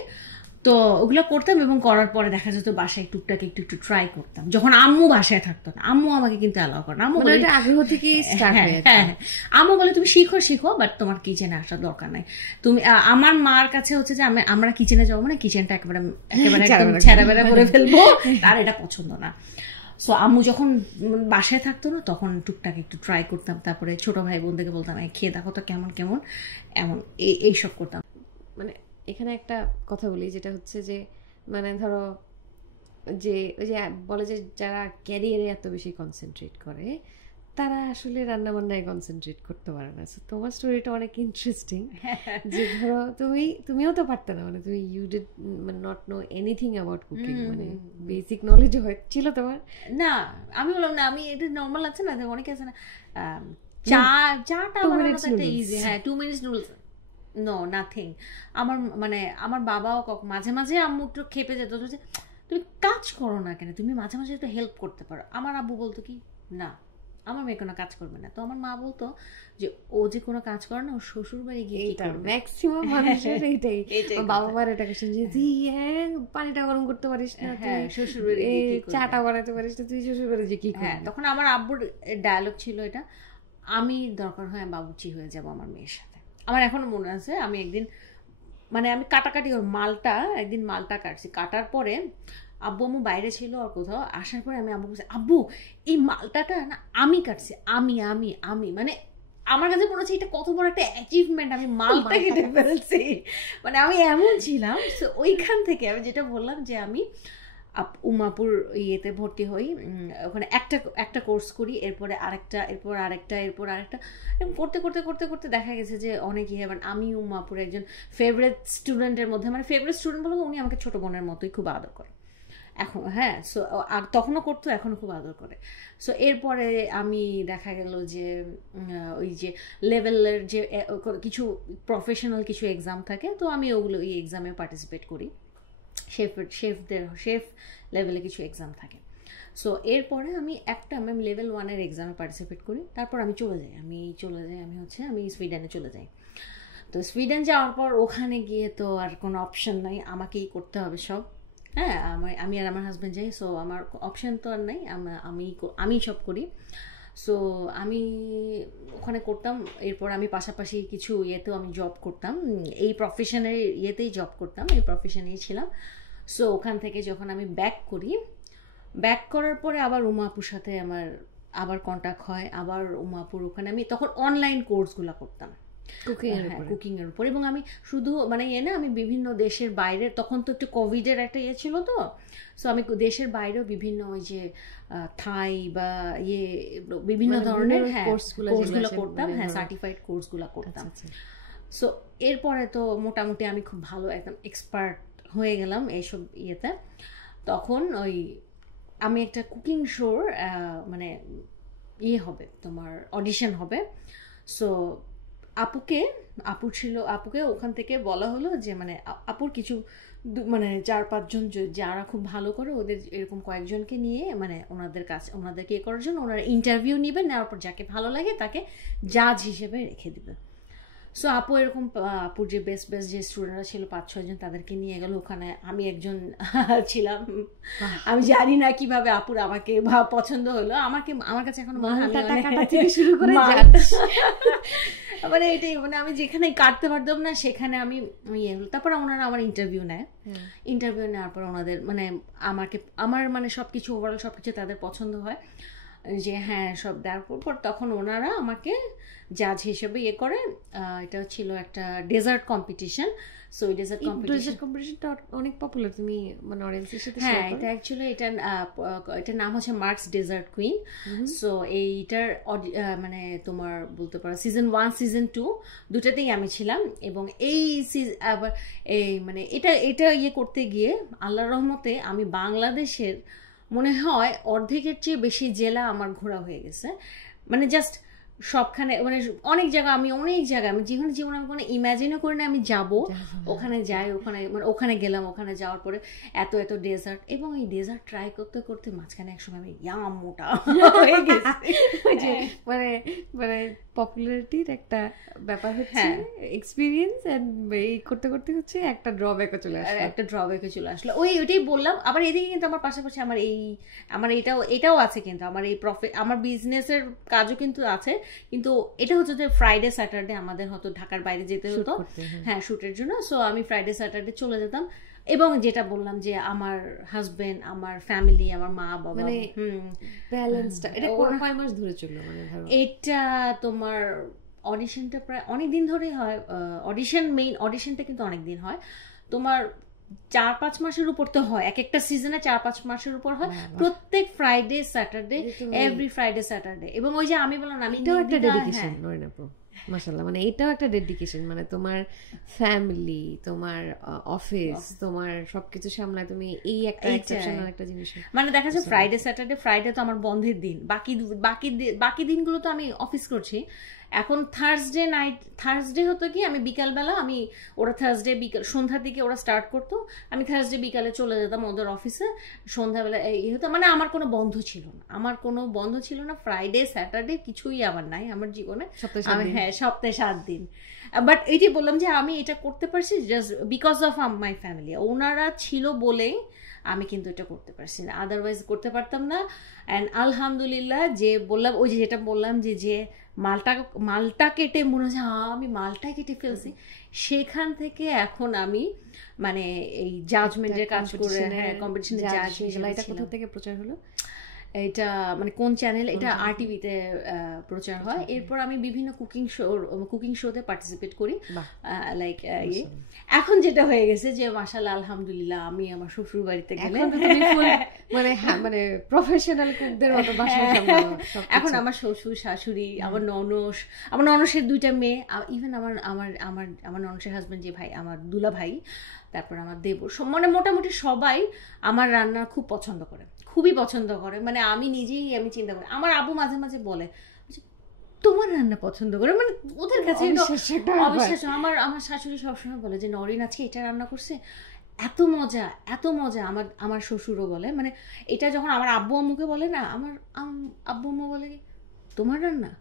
তো ওগুলো করতাম, এবং করার পরে দেখা যেত বাসায় টুকটাক একটু ট্রাই করতাম, যখন আম্মু বাসায় থাকতো না। আম্মু আমাকে কিন্তু অ্যালাউ করে না, আম্মু বলে আগ্রহ থেকে হ্যাঁ আম্মু বলে তুমি শিখো, বাট তোমার কিচেনে আসার দরকার নাই। তুমি আমার মার কাছে হচ্ছে যে আমরা কিচেনে যাবো মানে কিচেনটা একেবারে একদম ছেঁড়াবেড়া করে ফেলবো, তার এটা পছন্দ না। সো আম্মু যখন বাসায় থাকতো না তখন টুকটাক একটু ট্রাই করতাম, তারপরে ছোট ভাই বোনদেরকে বলতাম খেয়ে দেখো তো কেমন এমন এইসব করতাম। মানে এখানে একটা কথা বলি, যেটা হচ্ছে যে মানে ধরো যে ওই যে বলে যে যারা ক্যারিয়ারে এত বেশি কনসেন্ট্রেট করে তারা আসলে রান্না বান্নায় কনসেন্ট্রেট করতে পারে না। সো তোমার স্টোরিটা অনেক ইন্টারেস্টিং, যে ধরো তুমিও তো পারতে না, মানে তুমি you did not know anything about cooking, মানে বেসিক নলেজ ছিল তোমার না? আমি বললাম না, আমি এটা নর্মাল আছে না, অনেকে আছে না চাটা বানানোটা ইজি, হ্যাঁ 2 মিনিটস নুডলস, নো নাথিং। আমার বাবাও মাঝে মাঝে আম্মু একটু খেপে যেত যে তুমি কাজ করো না কেন, তুমি মাঝে মাঝে একটু হেল্প করতে পারো। আমার আব্বু বলতো কি না আমার মেয়ে কোনো কাজ করবে না, তো আমার মা বলতো যে ও যে কোনো কাজ করে না, ওর শ্বশুর বাড়ি গিয়ে ম্যাক্সিমাম মানুষের এইটাই, বাবা মার এটা কোশ্চেন যে পানিটা গরম করতে পারিস না, শ্বশুর বাড়ি চাটা বানাতে পারিস না, তুই শ্বশুর বাড়ি যে কি। হ্যাঁ, তখন আমার আব্বুর ডায়ালগ ছিল এটা, আমি দরকার হয় বাবুচি হয়ে যাবো আমার মেয়ের সাথে। আমার এখনো মনে আছে আমি একদিন মানে আমি কাটাকাটি ওর মালটা কাটছি, কাটার পরে আব্বু আম্মু বাইরে ছিল আর কোথাও, আসার পরে আমি আব্বু বলছি আব্বু এই মালটাটা না আমি কাটছি, আমি মানে আমার কাছে মনে হচ্ছে এটা কত বড় একটা অ্যাচিভমেন্ট, আমি মালটা কেটে ফেলছি, মানে আমি এমন ছিলাম। সো ওইখান থেকে আমি যেটা বললাম যে আমি উমাপুর ইয়েতে ভর্তি হই, ওখানে একটা কোর্স করি, এরপরে আরেকটা, এরপর আরেকটা এবং করতে দেখা গেছে যে অনেক ইয়ে। মানে আমি উমাপুর একজন ফেভারিট স্টুডেন্টের মধ্যে, মানে ফেভারিট স্টুডেন্ট বলবো, উনি আমাকে ছোট বোনের মতোই খুব আদর করে এখন। হ্যাঁ, সো তখনও করতো, এখনও খুব আদর করে। সো এরপরে আমি দেখা গেল যে ওই যে লেভেলের যে কিছু প্রফেশনাল কিছু এক্সাম থাকে, তো আমি ওগুলো এই এক্সামে পার্টিসিপেট করি, শেফ লেভেলে কিছু এক্সাম থাকে। সো এরপরে আমি লেভেল 1-এর এক্সামে পার্টিসিপেট করি, তারপর আমি চলে যাই আমি সুইডেনে চলে যাই। তো সুইডেন যাওয়ার পর ওখানে গিয়ে তো আর কোনো অপশন নাই, আমাকেই করতে হবে সব। হ্যাঁ, আমি আর আমার হাজব্যান্ড যাই, সো আমার অপশন তো আর নাই, আমি সব করি। সো আমি ওখানে করতাম। এরপর আমি পাশাপাশি কিছু ইয়েতেও আমি জব করতাম, এই প্রফেশনের ইয়েতেই জব করতাম, এই প্রফেশনেই ছিলাম। সো ওখান থেকে যখন আমি ব্যাক করার পরে আবার উমাপুর সাথে আমার আবার কন্ট্যাক্ট হয়, আবার উমাপুর ওখানে আমি তখন অনলাইন কোর্সগুলো করতাম কুকিং এর উপর। এবং আমি শুধু মানে না, আমি বিভিন্ন দেশের বাইরে, তখন তো একটু কোভিডের একটা ইয়ে ছিল, তো সো আমি দেশের বাইরেও বিভিন্ন ওই যে থাই বা বিভিন্ন ধরনের কোর্সগুলো করতাম, সার্টিফাইড কোর্সগুলো করতাম। সো এরপরে তো মোটামুটি আমি খুব ভালো একদম এক্সপার্ট হয়ে গেলাম এইসব ইয়েতে। তখন ওই আমি একটা কুকিং শোর মানে হবে, তোমার অডিশন হবে। সো আপুকে ওখান থেকে বলা হলো যে মানে আপুর কিছু মানে 4-5 জন যারা খুব ভালো করে, ওদের এরকম কয়েকজনকে নিয়ে মানে ওনাদেরকে করার জন্য ওনারা ইন্টারভিউ নেবেন, নেওয়ার পর যাকে ভালো লাগে তাকে জাজ হিসেবে রেখে দিবে। সো আপু এরকম আপুর যে বেস্ট যে স্টুডেন্টরা ছিল 5-6 জন, তাদেরকে নিয়ে গেল ওখানে। আমি একজন ছিলাম, আমি জানি না কিভাবে আপুর আমাকে পছন্দ হলো। আমার কাছে এখন শুরু করে মানে এটাই, মানে আমি যেখানে কাটতে পারতাম না সেখানে আমি ইয়ে হলো। তারপর ওনারা আমার ইন্টারভিউ নেওয়ার পর ওনাদের মানে আমার মানে সবকিছু ওভারঅল সবকিছু তাদের পছন্দ হয় যে হ্যাঁ সব দেওয়ার পর তখন ওনারা আমাকে জাজ হিসেবে করে। এটা ছিল একটা ডেজার্ট কম্পিটিশন। সো এই ডেজার্ট কম্পিটিশনটা অনেক পপুলার, তুমি মানে অডিয়েন্সের সাথে শেয়ার করো। এটা অ্যাকচুয়ালি এটার নাম হচ্ছে মার্কস ডেজার্ট কুইন। সো এইটার মানে তোমার বলতে পারো সিজন 1 সিজন 2 দুটাতেই আমি ছিলাম। এবং আবার মানে এটা করতে গিয়ে আল্লাহর রহমতে আমি বাংলাদেশের মনে হয় অর্ধেকের চেয়ে বেশি জেলা আমার ঘোরা হয়ে গেছে। মানে জাস্ট সবখানে মানে অনেক জায়গা আমি জীবনে আমি কোনো ইমাজিনও করি না আমি যাব, ওখানে যাই, ওখানে গেলাম। ওখানে যাওয়ার পরে এত ডেজার্ট, এবং এই ডেজার্ট ট্রাই করতে করতে মাঝখানে একসময় আমি মোটা হয়ে গেছি। মানে মানে পপুলারিটির একটা ব্যাপার হচ্ছে এক্সপিরিয়েন্স, এন্ড এই করতে করতে হচ্ছে একটা ড্রব্যাকও চলে আসলো। ওইটাই বললাম। আবার এদিকে কিন্তু আমার পাশাপাশি আমার এটাও আছে, কিন্তু আমার বিজনেসের কাজও কিন্তু আছে। কিন্তু এটা হচ্ছে যে ফ্রাইডে স্যাটারডে আমাদের হয়তো ঢাকার বাইরে যেতে হতো হ্যাঁ শুটের জন্য। সো আমি ফ্রাইডে স্যাটারডে চলে যেতাম। এবং যেটা বললাম যে আমার হাজবেন্ড, আমার ফ্যামিলি, আমার মা বাবা, মানে ব্যালেন্সটা এটা কয় মাস ধরে চললো? মানে এটা তোমার অডিশনটা প্রায় অনেক দিন ধরেই হয়। মেইন অডিশনটা কিন্তু অনেক দিন হয়, তোমার 4-5 মাসের উপর তো হয়। একটা সিজনে 4-5 মাসের উপর হয়, প্রত্যেক Friday Saturday, every Friday Saturday. এবং ওই যে আমি বললাম আমি এটাও একটা ডেডিকেশন, মাশাআল্লাহ। মানে এটাও একটা ডেডিকেশন, মানে তোমার ফ্যামিলি, তোমার অফিস, তোমার সবকিছু সামলায় তুমি এই একটা এক্সেপশনাল একটা জিনিস। মানে দেখা যাচ্ছে ফ্রাইডে স্যাটারডে, ফ্রাইডে তো আমার বন্ধের দিন, বাকি দিনগুলো তো আমি অফিস করছি। এখন থার্সডে হতো কি আমি বিকালবেলা, ওরা থার্সডে বিকাল সন্ধ্যার দিকে ওরা স্টার্ট করতো, আমি থার্সডে বিকালে চলে যেতাম ওদের অফিসে। সন্ধ্যাবেলা এই হতো, মানে আমার কোনো বন্ধ ছিল না। ফ্রাইডে স্যাটারডে কিছুই আমার নাই আমার জীবনে, সপ্তাহে 7 দিন। বাট এইটি বললাম যে আমি এটা করতে পারছি just because of my family. ওনারা ছিল বলেই আমি কিন্তু এটা করতে পারছি না, আদারওয়াইজ করতে পারতাম না। অ্যান্ড আলহামদুলিল্লাহ, যে বললাম ওই যেটা বললাম যে মালটা কেটে মনে হচ্ছে আমি মালটা কেটে ফেলছি, সেখান থেকে এখন আমি মানে এই জাজমেন্টের কাজ করে কম্পিটিশনে জাজ হিসেবে। এটা কোথা থেকে প্রচার হলো? এটা মানে কোন চ্যানেল? এটা আরটিভিতে প্রচার হয়। এরপর আমি বিভিন্ন কুকিং শোতে পার্টিসিপেট করি, লাইক এখন যেটা হয়ে গেছে যে মাশাআল্লাহ আলহামদুলিল্লাহ আমি আমার শ্বশুর বাড়িতে গেলে মানে মানে প্রফেশনাল কুকদের মতো বাসা সামলানো। এখন আমার শ্বশুর, শাশুড়ি, আমার ননসের 2টা মেয়ে, ইভেন আমার ননসের হাজবেন্ড যে ভাই, আমার দুলা ভাই, তারপর আমার দেবর, মানে মোটামুটি সবাই আমার রান্না খুব খুবই পছন্দ করে। মানে আমি নিজেই চিন্তা করি, আমার আব্বু মাঝে মাঝে বলে তোমার রান্না পছন্দ করে, মানে ওদের কাছে অবিশ্বাস্য। আমার শাশুড়ি সবসময় বলে যে নরিন আজকে এটা রান্না করছে, এত মজা। আমার শ্বশুরও বলে, মানে এটা যখন আমার আব্বু আম্মুকে বলে না, আমার আব্বু আম্মু বলে তোমার রান্না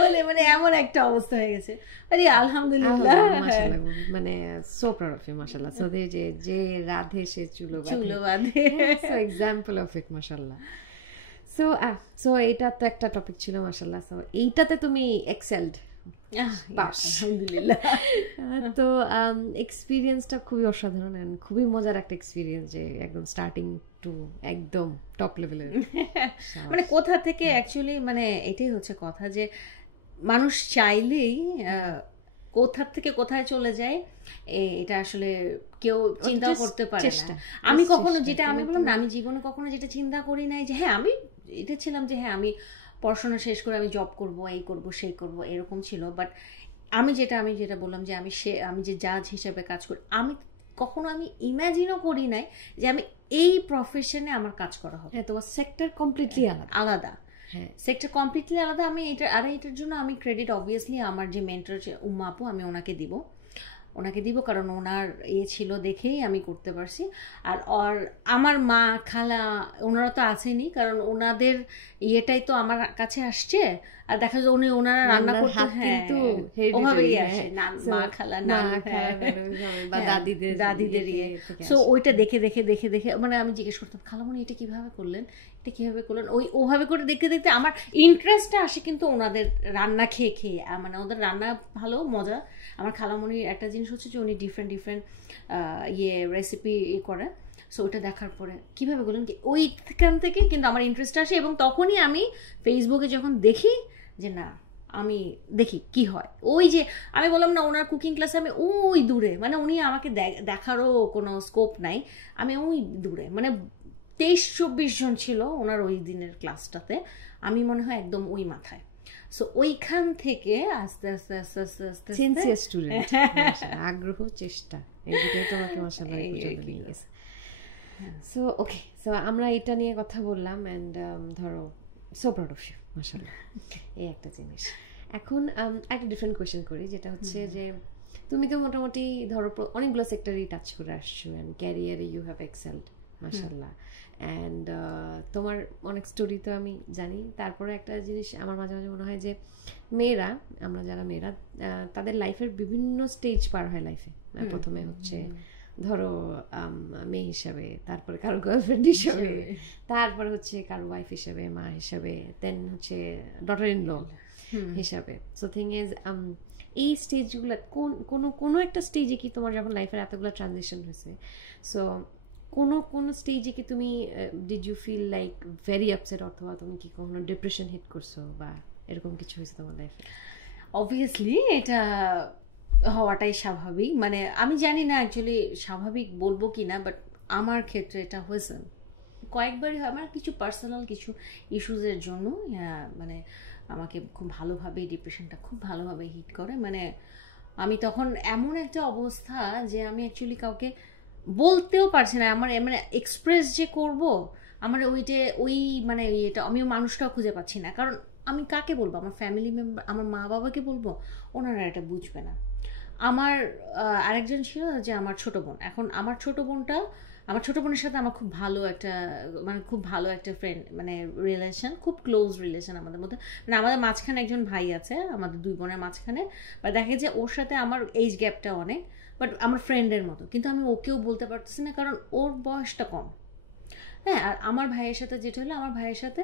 বলে মানে এমন একটা অবস্থা হয়ে গেছে। আরে আলহামদুলিল্লাহ, মাশাআল্লাহ, মানে সো প্রাউড অফ ইউ মাশাআল্লাহ। সো যে রাধে সে চুলো বাঁধে, সো এক্সাম্পল অফ ইট মাশাআল্লাহ। সো এটা তো একটা টপিক ছিল মাশাআল্লাহ। সো এইটাতে তুমি এক্সেলড, আলহামদুলিল্লাহ। তো এক্সপিরিয়েন্সটা খুবই অসাধারণ এন্ড খুবই মজার একটা এক্সপিরিয়েন্স, যে একদম স্টার্টিং টু একদম টপ লেভেলের। মানে কোথা থেকে অ্যাকচুয়ালি মানে এটাই হচ্ছে কথা, যে মানুষ চাইলেই কোথা থেকে কোথায় চলে যায় এটা আসলে কেউ চিন্তা করতে পারে না। আমি কখনো যেটা আমি বললাম না, আমি জীবনে কখনো যেটা চিন্তা করি নাই যে হ্যাঁ আমি এটা ছিলাম যে হ্যাঁ আমি পড়াশোনা শেষ করে আমি জব করব, এই করব সেই করব, এরকম ছিল। বাট আমি যেটা বললাম যে আমি যে জাজ হিসেবে কাজ করি, কখনো আমি ইমাজিনও করি নাই যে আমি এই প্রফেশনে আমার কাজ করা হবে। তোমার সেক্টর কমপ্লিটলি আলাদা, সেক্টর কমপ্লিটলি আলাদা। আমি এটার জন্য আমি ক্রেডিট অবভিয়াসলি আমার যে মেন্টর উম্মা আপু, আমি ওনাকে দিব, কারণ ওনার ছিল দেখেই আমি করতে পারছি। আর আমার মা খালা ওনারা তো আসেনি, কারণ ওনাদের ইয়েটাই তো আমার কাছে আসছে। আর দেখা যায় ওনারা রান্না করতে ওভাবেই আসে, মা খালা বা দাদিদের ইয়ে। সো ওইটা দেখে মানে আমি জিজ্ঞেস করতাম, খালামণি এটা কিভাবে করলেন, ওভাবে করে দেখতে আমার ইন্টারেস্টটা আসে কিন্তু ওনাদের রান্না খেয়ে মানে ওদের রান্না ভালো মজা। আমার খালামণির একটা জিনিস হচ্ছে যে উনি ডিফারেন্ট রেসিপি করে। সো ওইটা দেখার পরে কিভাবে বললেন কি ওইখান থেকে কিন্তু আমার ইন্টারেস্ট আসে, এবং তখনই আমি ফেসবুকে যখন দেখি যে না আমি দেখি কি হয়। ওই যে আমি বললাম না ওনার কুকিং ক্লাসে আমি ওই দূরে, মানে উনি আমাকে দেখারও কোনো স্কোপ নাই, আমি ওই দূরে মানে 23-24 জন ছিল ওনার ওই দিনের ক্লাসটাতে, আমি মনে হয় একদম ওই মাথায়। সো ওইখান থেকে আস্তে আস্তে আস্তে আস্তে আস্তে সিনসিয়ার স্টুডেন্ট, আগ্রহ চেষ্টা এদিকে তোমাকে মাশাআল্লাহ পর্যন্ত নিয়ে গেছে। সো ওকে, সো আমরা এটা নিয়ে কথা বললাম এন্ড ধরো সো প্রাউড অফ ইউ মাশাআল্লাহ, এই একটা জিনিস। এখন একটা ডিফারেন্ট কোয়েশ্চেন করি, যেটা হচ্ছে যে তুমি তো মোটামুটি ধরো অনেকগুলো সেক্টরই টাচ করে আসছো এন্ড ক্যারিয়ারে ইউ হ্যাভ এক্সেলড মাশাআল্লাহ। অ্যান্ড তোমার অনেক স্টোরি তো আমি জানি। তারপরে একটা জিনিস আমার মাঝে মাঝে মনে হয় যে আমরা যারা মেয়েরা তাদের লাইফের বিভিন্ন স্টেজ পার হয় লাইফে। প্রথমে হচ্ছে ধরো মেয়ে হিসাবে, তারপরে কারো গার্লফ্রেন্ড হিসাবে, তারপরে হচ্ছে কারো ওয়াইফ হিসাবে, মা হিসাবে, দেন হচ্ছে ডটার ইন ল হিসাবে। সো থিং ইজ এই স্টেজগুলো কোনো একটা স্টেজে কি তোমার যখন লাইফের এতগুলো ট্রানজিশন হয়েছে, সো কোন স্টেজে কি তুমি did you feel like very upset, অথবা তুমি কি কখনো ডিপ্রেশন হিট করছো বা এরকম কিছু হয়েছে তোমার লাইফে? অবভিয়াসলি এটা হওয়াটাই স্বাভাবিক, মানে আমি জানি না অ্যাকচুয়ালি স্বাভাবিক বলবো কি না, বাট আমার ক্ষেত্রে এটা হয়েছে কয়েকবারই। আমার কিছু পার্সোনাল কিছু ইস্যুজের জন্য মানে আমাকে খুব ভালোভাবে ডিপ্রেশনটা খুব ভালোভাবে হিট করে। মানে আমি তখন এমন একটা অবস্থা যে আমি অ্যাকচুয়ালি কাউকে বলতেও পারছি না, আমার মানে এক্সপ্রেস যে করব আমার ওই মানে এটা আমি মানুষটাও খুঁজে পাচ্ছি না। কারণ আমি কাকে বলবো, আমার ফ্যামিলি মেম্বার, আমার মা বাবাকে বলবো, ওনারা এটা বুঝবে না। আমার আরেকজন ছিল যে আমার ছোট বোন। এখন আমার ছোট বোনের সাথে আমার খুব ভালো একটা ফ্রেন্ড মানে রিলেশন, খুব ক্লোজ রিলেশন আমাদের মধ্যে। মানে আমাদের মাঝখানে একজন ভাই আছে, আমাদের দুই বোনের মাঝখানে। বা দেখে যে ওর সাথে আমার এজ গ্যাপটা অনেক, বাট আমার ফ্রেন্ডের মতো। কিন্তু আমি ওকেও বলতে পারতেছি না, কারণ ওর বয়সটা কম। হ্যাঁ, আর আমার ভাইয়ের সাথে যেটা হলো, আমার ভাইয়ের সাথে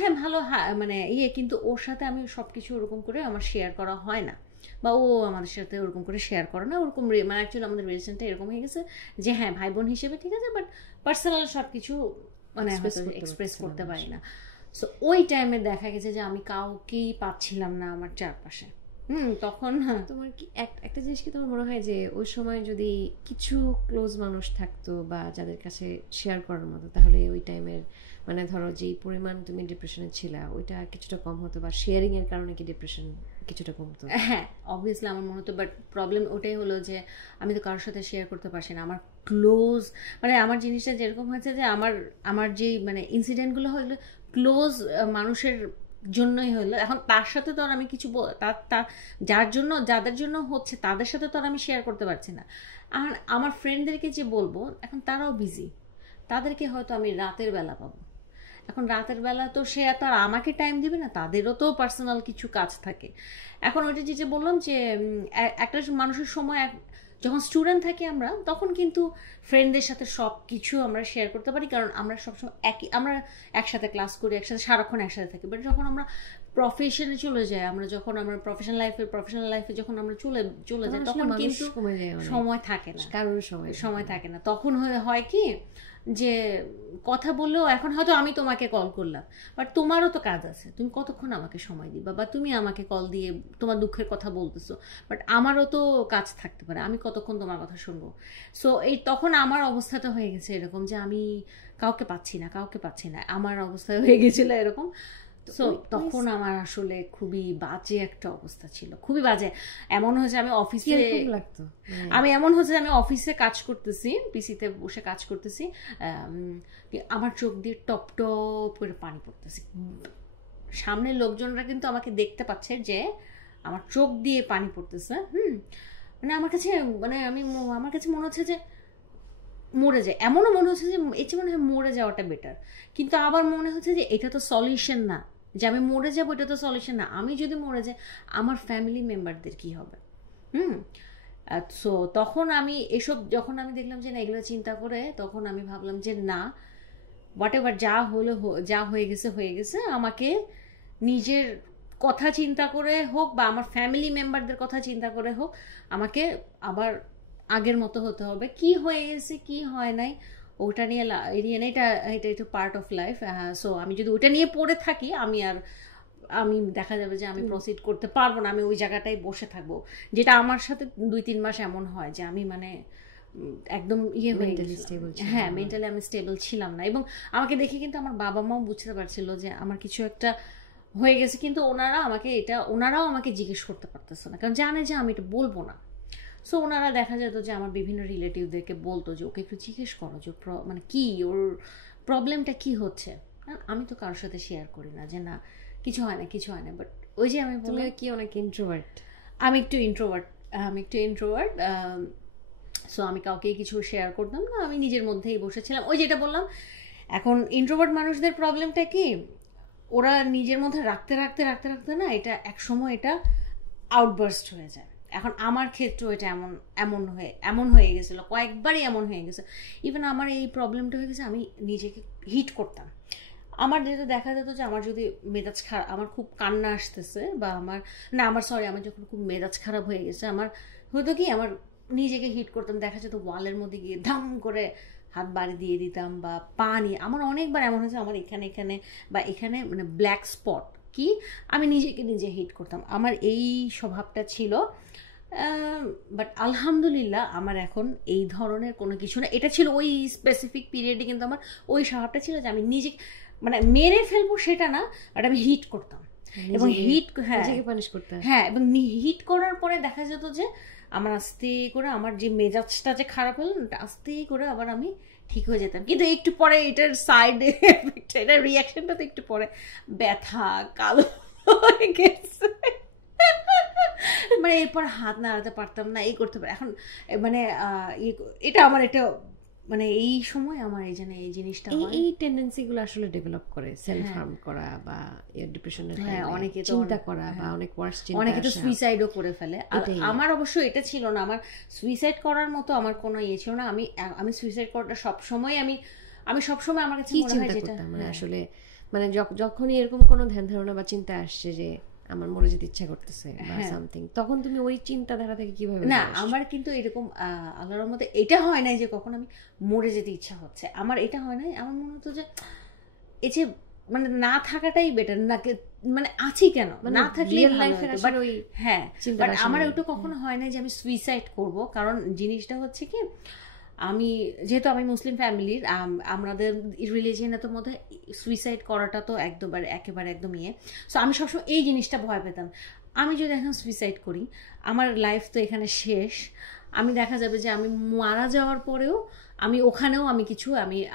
হ্যাঁ ভালো মানে কিন্তু ওর সাথে আমি সব কিছু ওরকম করে আমার শেয়ার করা হয় না, বা ও আমাদের সাথে ওরকম করে শেয়ার করে না। ওরকম মানে অ্যাকচুয়ালি আমাদের রিলেশনটা এরকম হয়ে গেছে যে হ্যাঁ ভাই বোন হিসেবে ঠিক আছে, বাট পার্সোনাল সব কিছু মানে এক্সপ্রেস করতে পারি না। সো ওই টাইমে দেখা গেছে যে আমি কাউকেই পাচ্ছিলাম না আমার চারপাশে। তখন তোমার কি একটা জিনিস কি তোমার মনে হয় যে ওই সময় যদি কিছু ক্লোজ মানুষ থাকতো বা যাদের কাছে শেয়ার করার মতো, তাহলে ওই টাইমের মানে ধরো যেই পরিমাণ তুমি ডিপ্রেশনে ছিলা ওইটা কিছুটা কম হতো, বা শেয়ারিং এর কারণে কি ডিপ্রেশন কিছুটা কমতো? হ্যাঁ অবভিয়াসলি আমার মনে হতো, বাট প্রবলেম ওটাই হলো যে আমি তো কারোর সাথে শেয়ার করতে পারছি না। আমার ক্লোজ মানে আমার জিনিসটা যেরকম হয়েছে যে আমার যে মানে ইনসিডেন্টগুলো হলো ক্লোজ মানুষের জন্যই হলো। এখন তার সাথে তো আর আমি কিছু যাদের জন্য হচ্ছে তাদের সাথে তো আর আমি শেয়ার করতে পারছি না। আর আমার ফ্রেন্ডদেরকে যে বলবো, এখন তারাও বিজি, তাদেরকে হয়তো আমি রাতের বেলা পাবো। এখন রাতের বেলা তো সে এত আর আমাকে টাইম দিবে না, তাদেরও তো পার্সোনাল কিছু কাজ থাকে। এখন ওইটা যে বললাম যে একটা মানুষের সময় যখন স্টুডেন্ট থাকি আমরা, তখন কিন্তু ফ্রেন্ডদের সাথে সব কিছু আমরা শেয়ার করতে পারি, কারণ আমরা সবসময় আমরা একসাথে ক্লাস করি, একসাথে সারাক্ষণ একসাথে থাকি। বাট যখন আমরা প্রফেশনে চলে যাই, যখন আমরা প্রফেশনাল লাইফে যখন আমরা চলে যাই, তখন কিন্তু সময় থাকে না, কারোর সময় থাকে না। তখন হয় কি যে কথা বললেও, এখন হয়তো আমি তোমাকে কল করলাম, বাট তোমারও তো কাজ আছে, তুমি কতক্ষণ আমাকে সময় দিবা, বা তুমি আমাকে কল দিয়ে তোমার দুঃখের কথা বলতেছো, বাট আমারও তো কাজ থাকতে পারে, আমি কতক্ষণ তোমার কথা শুনবো। সো তখন আমার অবস্থাটা হয়ে গেছে এরকম যে আমি কাউকে পাচ্ছি না, আমার অবস্থা হয়ে গেছিল এরকম। সো তখন আমার আসলে খুবই বাজে একটা অবস্থা ছিল, খুবই বাজে। এমন হয়েছে আমি অফিসে কাজ করতেছি, পিসিতে বসে কাজ করতেছি, আমার চোখ দিয়ে টপ টপ করে পানি পড়তেছে। সামনের লোকজনরা কিন্তু আমাকে দেখতে পাচ্ছে যে আমার চোখ দিয়ে পানি পড়তেছে। আমার কাছে মনে হচ্ছে যে মরে যায়, এমনও মনে হচ্ছে যে এর চেয়ে মনে হয় মরে যাওয়াটা বেটার। কিন্তু আবার মনে হচ্ছে যে এটা তো সলিউশন না, যে আমি মরে যাবো, এটা তো সলিউশন না। আমি যদি মরে যাই, আমার ফ্যামিলি মেম্বারদের কি হবে? সো তখন যখন আমি দেখলাম যে না, এগুলো চিন্তা করে, তখন আমি ভাবলাম যে না, হোয়াট এভার যা হয়ে গেছে, আমাকে নিজের কথা চিন্তা করে হোক বা আমার ফ্যামিলি মেম্বারদের কথা চিন্তা করে হোক, আমাকে আবার আগের মতো হতে হবে। কি হয়ে গেছে কি হয় নাই ওটা নিয়ে এটা একটু পার্ট অফ লাইফ। সো আমি যদি ওটা নিয়ে পড়ে থাকি, আমি দেখা যাবে যে আমি প্রসিড করতে পারবো না, আমি ওই জায়গাটায় বসে থাকবো। যেটা আমার সাথে 2-3 মাস এমন হয় যে আমি একদম মেন্টালি আমি স্টেবল ছিলাম না। এবং আমাকে দেখে কিন্তু আমার বাবা মাও বুঝতে পারছিল যে আমার কিছু একটা হয়ে গেছে, কিন্তু ওনারাও আমাকে জিজ্ঞেস করতে পারতেছে না, কারণ জানে যে আমি এটা বলবো না। সো ওনারা দেখা যেত যে আমার বিভিন্ন রিলেটিভদেরকে বলতো যে ওকে একটু জিজ্ঞেস করো যে কি ওর প্রবলেমটা কি হচ্ছে। আমি তো কারোর সাথে শেয়ার করি না যে না কিছু হয় না। বাট ওই যে আমি বললাম কি অনেক ইন্ট্রোভার্ট, আমি একটু ইন্ট্রোভার্ট। সো আমি কাউকে কিছু শেয়ার করতাম না, আমি নিজের মধ্যেই বসেছিলাম। ওই যেটা বললাম, এখন ইন্ট্রোভার্ট মানুষদের প্রবলেমটা কি, ওরা নিজের মধ্যে রাখতে না, এটা একসময় এটা আউটবার্স্ট হয়ে যায়। এখন আমার ক্ষেত্রেও এটা এমন হয়ে গেছিলো, কয়েকবারই এমন হয়ে গেছে। ইভেন আমার এই প্রবলেমটা হয়ে গেছে, আমি নিজেকে হিট করতাম। আমার যেটা দেখা যেত যে আমার যদি মেজাজ খারাপ, আমার খুব কান্না আসতেছে, বা আমার যখন খুব মেজাজ খারাপ হয়ে গেছে, আমার হয়তো কি আমার নিজেকে হিট করতাম, দেখা যেত ওয়ালের মধ্যে গিয়ে ধাম করে হাত বাড়ি দিয়ে দিতাম, বা পানি। আমার অনেকবার এমন হয়েছে আমার এখানে ব্ল্যাক স্পট, কি আমি নিজে হিট করতাম। আমার এই স্বভাবটা ছিল। বাট আলহামদুলিল্লাহ আমার এখন এই ধরনের কোনো কিছু না। এটা ছিল ওই স্পেসিফিক পিরিয়ডে, কিন্তু আমার ওই স্বভাবটা ছিল যে আমি মেরে ফেলবো সেটা না, বাট আমি হিট করতাম। এবং এবং হিট করার পরে দেখা যেত যে আমার আস্তে করে আমার যে মেজাজটা যে খারাপ হলো, আস্তে করে আবার আমি ঠিক হয়ে যেতাম। কিন্তু একটু পরে এটার সাইড এফেক্ট, এটার রিয়াকশনটা তো একটু পরে ব্যথা, কালো হয়ে গেছে, এরপর হাত নাড়াতে পারতাম না, এই করতে পারে। এখন এটা আমার একটা এই সময় আমার এই জিনিসটা এই টেন্ডেন্সি গুলো আসলে ডেভেলপ করে, সেলফ হার্ম করা বা ডিপ্রেশনের অনেকে চিন্তা করা, বা অনেকে তো সুইসাইডও করে ফেলে। আমার অবশ্য এটা ছিল না, আমার সুইসাইড করার মতো আমার কোনো ইয়ে ছিল না। আমি সুইসাইড করাটা সবসময় আমি সবসময় আমার কাছে মনে হয় যেটা আসলে যখনই এরকম কোনো ধ্যান ধারণা বা চিন্তা আসছে যে আমার মরে যেতে ইচ্ছা করতেছে বা সামথিং, তখন তুমি ওই চিন্তাধারা থেকে কিভাবে? না, আমার কিন্তু এরকম আল্লাহর রহমতে এটা হয় নাই যে কখন আমি মরে যেতে ইচ্ছা হচ্ছে, আমার এটা হয় নাই। আমার মনে হতো যে এই যে না থাকাটাই বেটার, না আছি কেন, না থাকলে আমার ওটা কখনো হয় নাই যে আমি সুইসাইড করব। কারণ জিনিসটা হচ্ছে কি, যেহেতু আমি মুসলিম ফ্যামিলির, আমাদের রিলিজিয়নের মধ্যে সুইসাইড করাটা তো একেবারে একদম সো আমি সবসময় এই জিনিসটা ভয় পেতাম। আমি যদি এখন সুইসাইড করি, আমার লাইফ তো এখানে শেষ। আমি দেখা যাবে যে আমি মারা যাওয়ার পরেও ওখানেও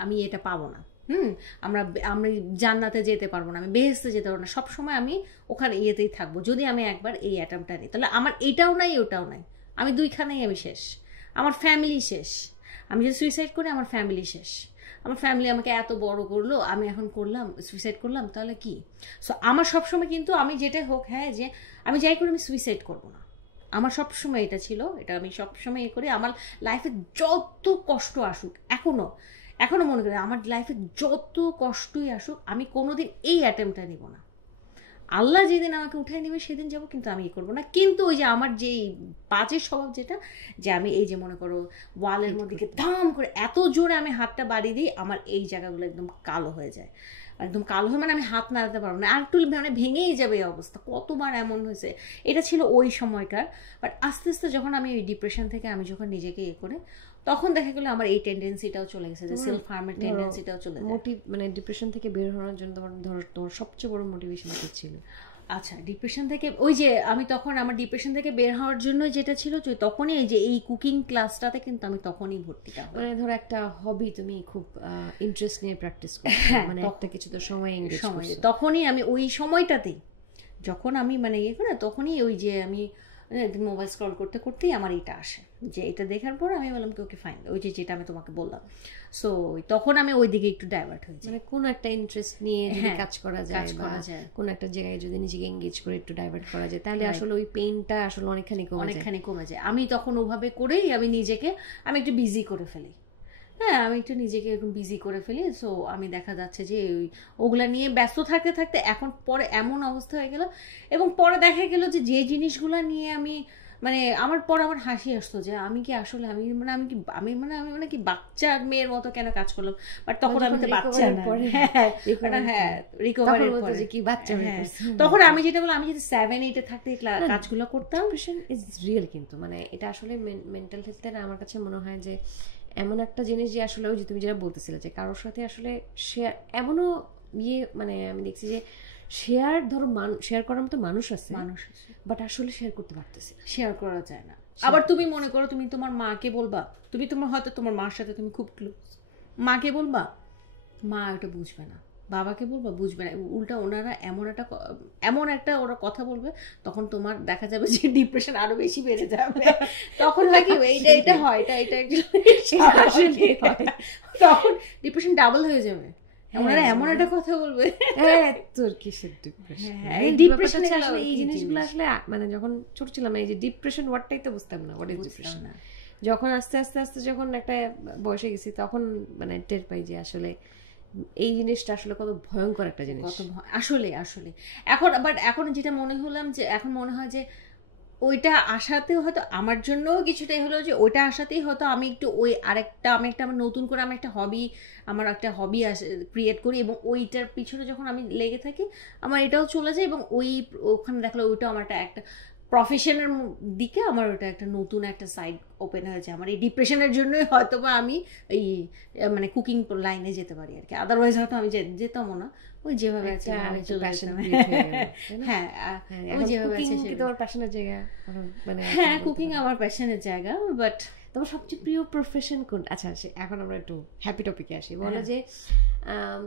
আমি এটা পাবো না। আমি জান্নাতে যেতে পারবো না, আমি বেহেশতে যেতে পারবো না। সবসময় আমি ওখানে ইয়েতেই থাকবো যদি আমি একবার এই অ্যাটেম্পটা নিই। তাহলে আমার এটাও নাই ওটাও নাই, আমি দুইখানেই আমি শেষ, আমার ফ্যামিলি শেষ। আমি যদি সুইসাইড করি আমার ফ্যামিলি শেষ, আমার ফ্যামিলি আমাকে এত বড় করলো, আমি এখন করলাম সুইসাইড করলাম, তাহলে কি? সো আমার সবসময় কিন্তু আমি যেটা হোক, হ্যাঁ, যে আমি যাই করি আমি সুইসাইড করবো না। আমার সবসময় এটা ছিল, এটা আমি সবসময় করি। আমার লাইফে যত কষ্ট আসুক, এখনো মনে করি আমার লাইফে যত কষ্টই আসুক, আমি কোনোদিন এই অ্যাটেম্পটা নিব না। আল্লাহ যেদিন আমাকে উঠাই নেবে সেদিন যাবো, কিন্তু আমি করবো না। কিন্তু ওই যে আমার যেই বাজে স্বভাব, যেটা যে আমি এই যে মনে করো ওয়ালের মধ্যে ধাম করে এত জোরে আমি হাতটা বাড়িয়ে দিই, আমার এই জায়গাগুলো একদম কালো হয়ে যায়, একদম কালো হয়ে, মানে আমি হাত নাড়াতে পারবো না, আর একটু মানে ভেঙেই যাবে এই অবস্থা। কতবার এমন হয়েছে, এটা ছিল ওই সময়কার। বাট আস্তে আস্তে যখন আমি ওই ডিপ্রেশন থেকে আমি যখন নিজেকে করে, তখন দেখা গেলো আমার এই টেন্ডেন্সিটাও চলে গেছে, যে সেলফ হার্মের টেন্ডেন্সিটাও চলে যায়। মানে ডিপ্রেশন থেকে বের হওয়ার জন্য তোমার সবচেয়ে বড় মোটিভেশন কি ছিল? আচ্ছা, ডিপ্রেশন থেকে ওই যে আমি তখন আমার ডিপ্রেশন থেকে বের হওয়ার জন্য যেটা ছিল, যে তখনই এই যে এই কুকিং ক্লাসটাতে কিন্তু আমি তখনই ভর্তিটা, মানে ধরো একটা হবি তুমি খুব ইন্টারেস্ট নিয়ে প্র্যাকটিস করছো, মানে একটা কিছু তো সময় এনগেজ করছো, তখনই আমি ওই সময়টাতেই যখন আমি মানে করে, তখনই ওই যে আমি মোবাইল স্ক্রল করতে করতেই আমার এটা আসে, যে এটা দেখার পর আমি বললাম কি ওকে ফাইন, ওই যে যেটা আমি তোমাকে বললাম। সো তখন আমি ওই দিকে একটু ডাইভার্ট হয়েছি, মানে কোনো একটা ইন্টারেস্ট নিয়ে যদি কাজ করা যায়, কোনো একটা জায়গায় যদি নিজেকে এনগেজ করে একটু ডাইভার্ট করা যায়, তাহলে আসলে ওই পেইনটা আসলে অনেকখানি কমে যায়। আমি তখন ওভাবে করেই আমি নিজেকে আমি একটু বিজি করে ফেলি, হ্যাঁ, আমি একটু নিজেকে এরকম বিজি করে ফেলি। সো আমি দেখা যাচ্ছে যে ওগুলা নিয়ে ব্যস্ত থাকতে থাকতে এখন পরে এমন অবস্থা হয়ে গেল, এবং পরে দেখা গেল যে যে জিনিসগুলো নিয়ে আমি মানে আমার হাসি আসতো, যে আমি কি আসলে আমি কি বাচ্চা মেয়ের মতো কেন কাজ করলাম। বাট তখন আমি তো বাচ্চা না, হ্যাঁ, রিকভারির পরে কি বাচ্চা, তখন আমি যেটা বললাম, আমি যদি 7-8 থাকতে কাজগুলো করতাম। ইজ রিয়েল, কিন্তু মানে এটা আসলে মেন্টাল হেলথের আমার কাছে মনে হয় যে এমন একটা জিনিস যে আসলে ওই যে তুমি যেটা বলতেছিলে, যে কারোর সাথে আসলে শেয়ার, এমনও মানে আমি দেখছি যে শেয়ার করার মতো মানুষ আছে, বাট আসলে শেয়ার করতে পারতেছি, শেয়ার করা যায় না। আবার তুমি মনে করো তুমি তোমার মাকে বলবা, তুমি হয়তো তোমার মার সাথে তুমি খুব ক্লোজ, মাকে বলবা, মা ওটা বুঝবে না, বাবাকে বলবা, বুঝবে না, উল্টা ওনারা এমন একটা ওরা কথা বলবে, তখন তোমার দেখা যাবে যে ডিপ্রেশন আরো বেশি বেড়ে যাবে। তখন হয় কি এটা হয়, এটা তখন ডিপ্রেশন ডাবল হয়ে যাবে, ওনারা এমন একটা কথা বলবে, তোর কিসের ডিপ্রেশন। এই জিনিসগুলো আসলে মানে যখন ছোট ছিলাম, এই যে ডিপ্রেশন ওয়ার্ডটাই তো বুঝতাম না, হোয়াট ইজ ডিপ্রেশন। যখন আস্তে আস্তে আস্তে যখন একটা বয়সে গেছি, তখন মানে টের পাই যে আসলে এই জিনিসটা আসলে কত ভয়ঙ্কর একটা জিনিস, আসলে এখন যেটা মনে হলাম, যে এখন মনে হয় যে ওইটা আসাতেও হয়তো আমার জন্য কিছুটাই হলো, যে ওইটা আসাতেই হয়তো আমি একটু ওই আমি একটা নতুন করে আমি একটা হবি ক্রিয়েট করি, এবং ওইটার পিছনে যখন আমি লেগে থাকি আমার এটাও চলে যায়, এবং ওখানে দেখলো ওইটা আমার একটা প্রফেশনের দিকে আমার ওটা একটা নতুন একটা সাইড ওপেন হয়েছে। আমার এই ডিপ্রেশনের জন্যই হয়তো বা আমি এই মানে কুকিং লাইনে যেতে পারি আর কি, আদারওয়াইজ হয়তো আমি যেতামও না। ওই যেভাবে আছে, হ্যাঁ, কুকিং আমার প্যাশনের জায়গা। বাট তোমার সবচেয়ে প্রিয় প্রফেশন কোন? আচ্ছা, এখন আমরা একটু হ্যাপি টপিকে আসি। বলো যে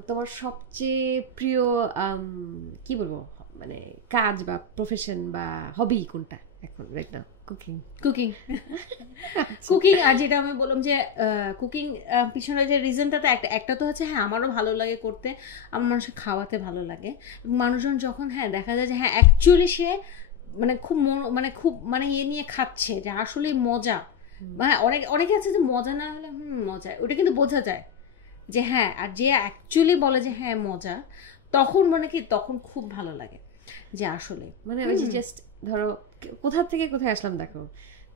তোমার সবচেয়ে প্রিয় কি বলবো, মানে কাজ বা প্রফেশন বা হবি কোনটা এখন রাইট নাও? কুকিং। আর যেটা আমি বললাম যে কুকিং পিছনে যে রিজনটা, তো একটা তো হচ্ছে, হ্যাঁ, আমারও ভালো লাগে করতে, আমার মানুষকে খাওয়াতে ভালো লাগে। মানুষজন যখন দেখা যায় যে হ্যাঁ অ্যাকচুয়ালি সে খুব নিয়ে খাচ্ছে, যে আসলে মজা, হ্যাঁ, অনেকে আছে যে মজা না হলে মজা, ওটা কিন্তু বোঝা যায় যে হ্যাঁ, আর যে অ্যাকচুয়ালি বলে যে হ্যাঁ মজা, তখন তখন খুব ভালো লাগে, যে আসলে মানে ওই যে জাস্ট ধরো কোথা থেকে কোথায় আসলাম। দেখো,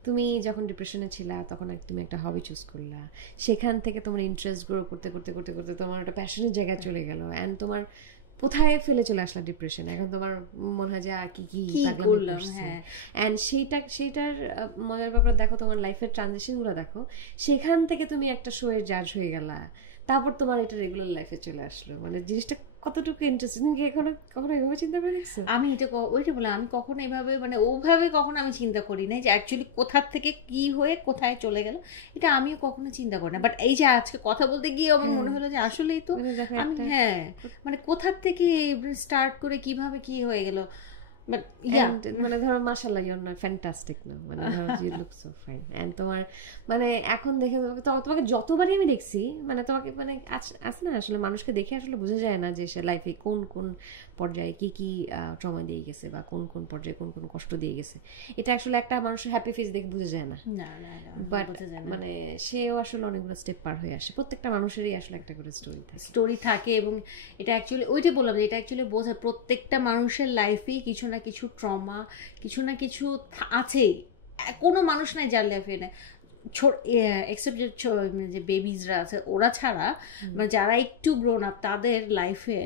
তুমি যখন ডিপ্রেশনে ছিলা, তখন তুমি একটা হবি চুজ করলা, সেখান থেকে তোমার ইন্টারেস্ট গ্রো করতে করতে করতে করতে তোমার একটা প্যাশনের জায়গায় চলে গেল, এন্ড তোমার কোথায় ফেলে চলে আসলা ডিপ্রেশন। এখন তোমার মনে হয় যে আর কি করলাম, হ্যাঁ, এন্ড সেইটার মজার ব্যাপার দেখো, তোমার লাইফের ট্রানজিশন গুলো দেখো, সেখান থেকে তুমি একটা শো এর জাজ হয়ে গেলা, তারপর তোমার এটা রেগুলার লাইফে চলে আসলো। মানে জিনিসটা কতটুকু ইন্টারেস্টিং, কখনো এভাবে চিন্তা করে দেখছো? আমি ওইটা বলে আমি কখনো এভাবে ওভাবে কখনো আমি চিন্তা করি নাই, যে অ্যাকচুয়ালি কোথা থেকে কি হয়ে কোথায় চলে গেল, এটা আমিও কখনো চিন্তা করি না। বাট এই যে আজকে কথা বলতে গিয়ে আমার মনে হলো যে আসলেই তো আমি কোথা থেকে স্টার্ট করে কিভাবে কি হয়ে গেল, বাট ইয়া মানে ধরো মাশাআল্লাহ ইউ আর ফ্যান্টাস্টিক না, মানে ধরো you look so fine and তোমার মানে এখন দেখে তোমাকে যতবারই আমি দেখছি মানে তোমাকে মানে আছে না আসলে মানুষকে দেখে আসলে বোঝা যায় না যে সে লাইফে কোন কোন পর্যায়ে কি কি ট্রমা দিয়ে গেছে বা কোন কোন পর্যায়ে কোন কোন কষ্ট দিয়ে গেছে। এটা আসলে একটা মানুষের হ্যাপি ফেস দেখে বোঝা যায় না, বাট মানে সেও আসলে অনেকগুলো স্টেপ পার হয়ে আসে। প্রত্যেকটা মানুষেরই আসলে একটা করে স্টোরি থাকে এবং এটা অ্যাকচুয়ালি ওইটা বললাম যে এটা অ্যাকচুয়ালি বোঝায় প্রত্যেকটা মানুষের লাইফে কিছু না কিছু ট্রমা কিছু না কিছু আছেই। কোনো মানুষ নাই যার লাইফে না এক্সেপ্ট যে বেবিজরা আছে ওরা ছাড়া মানে যারা একটু গ্রোন আপ তাদের লাইফে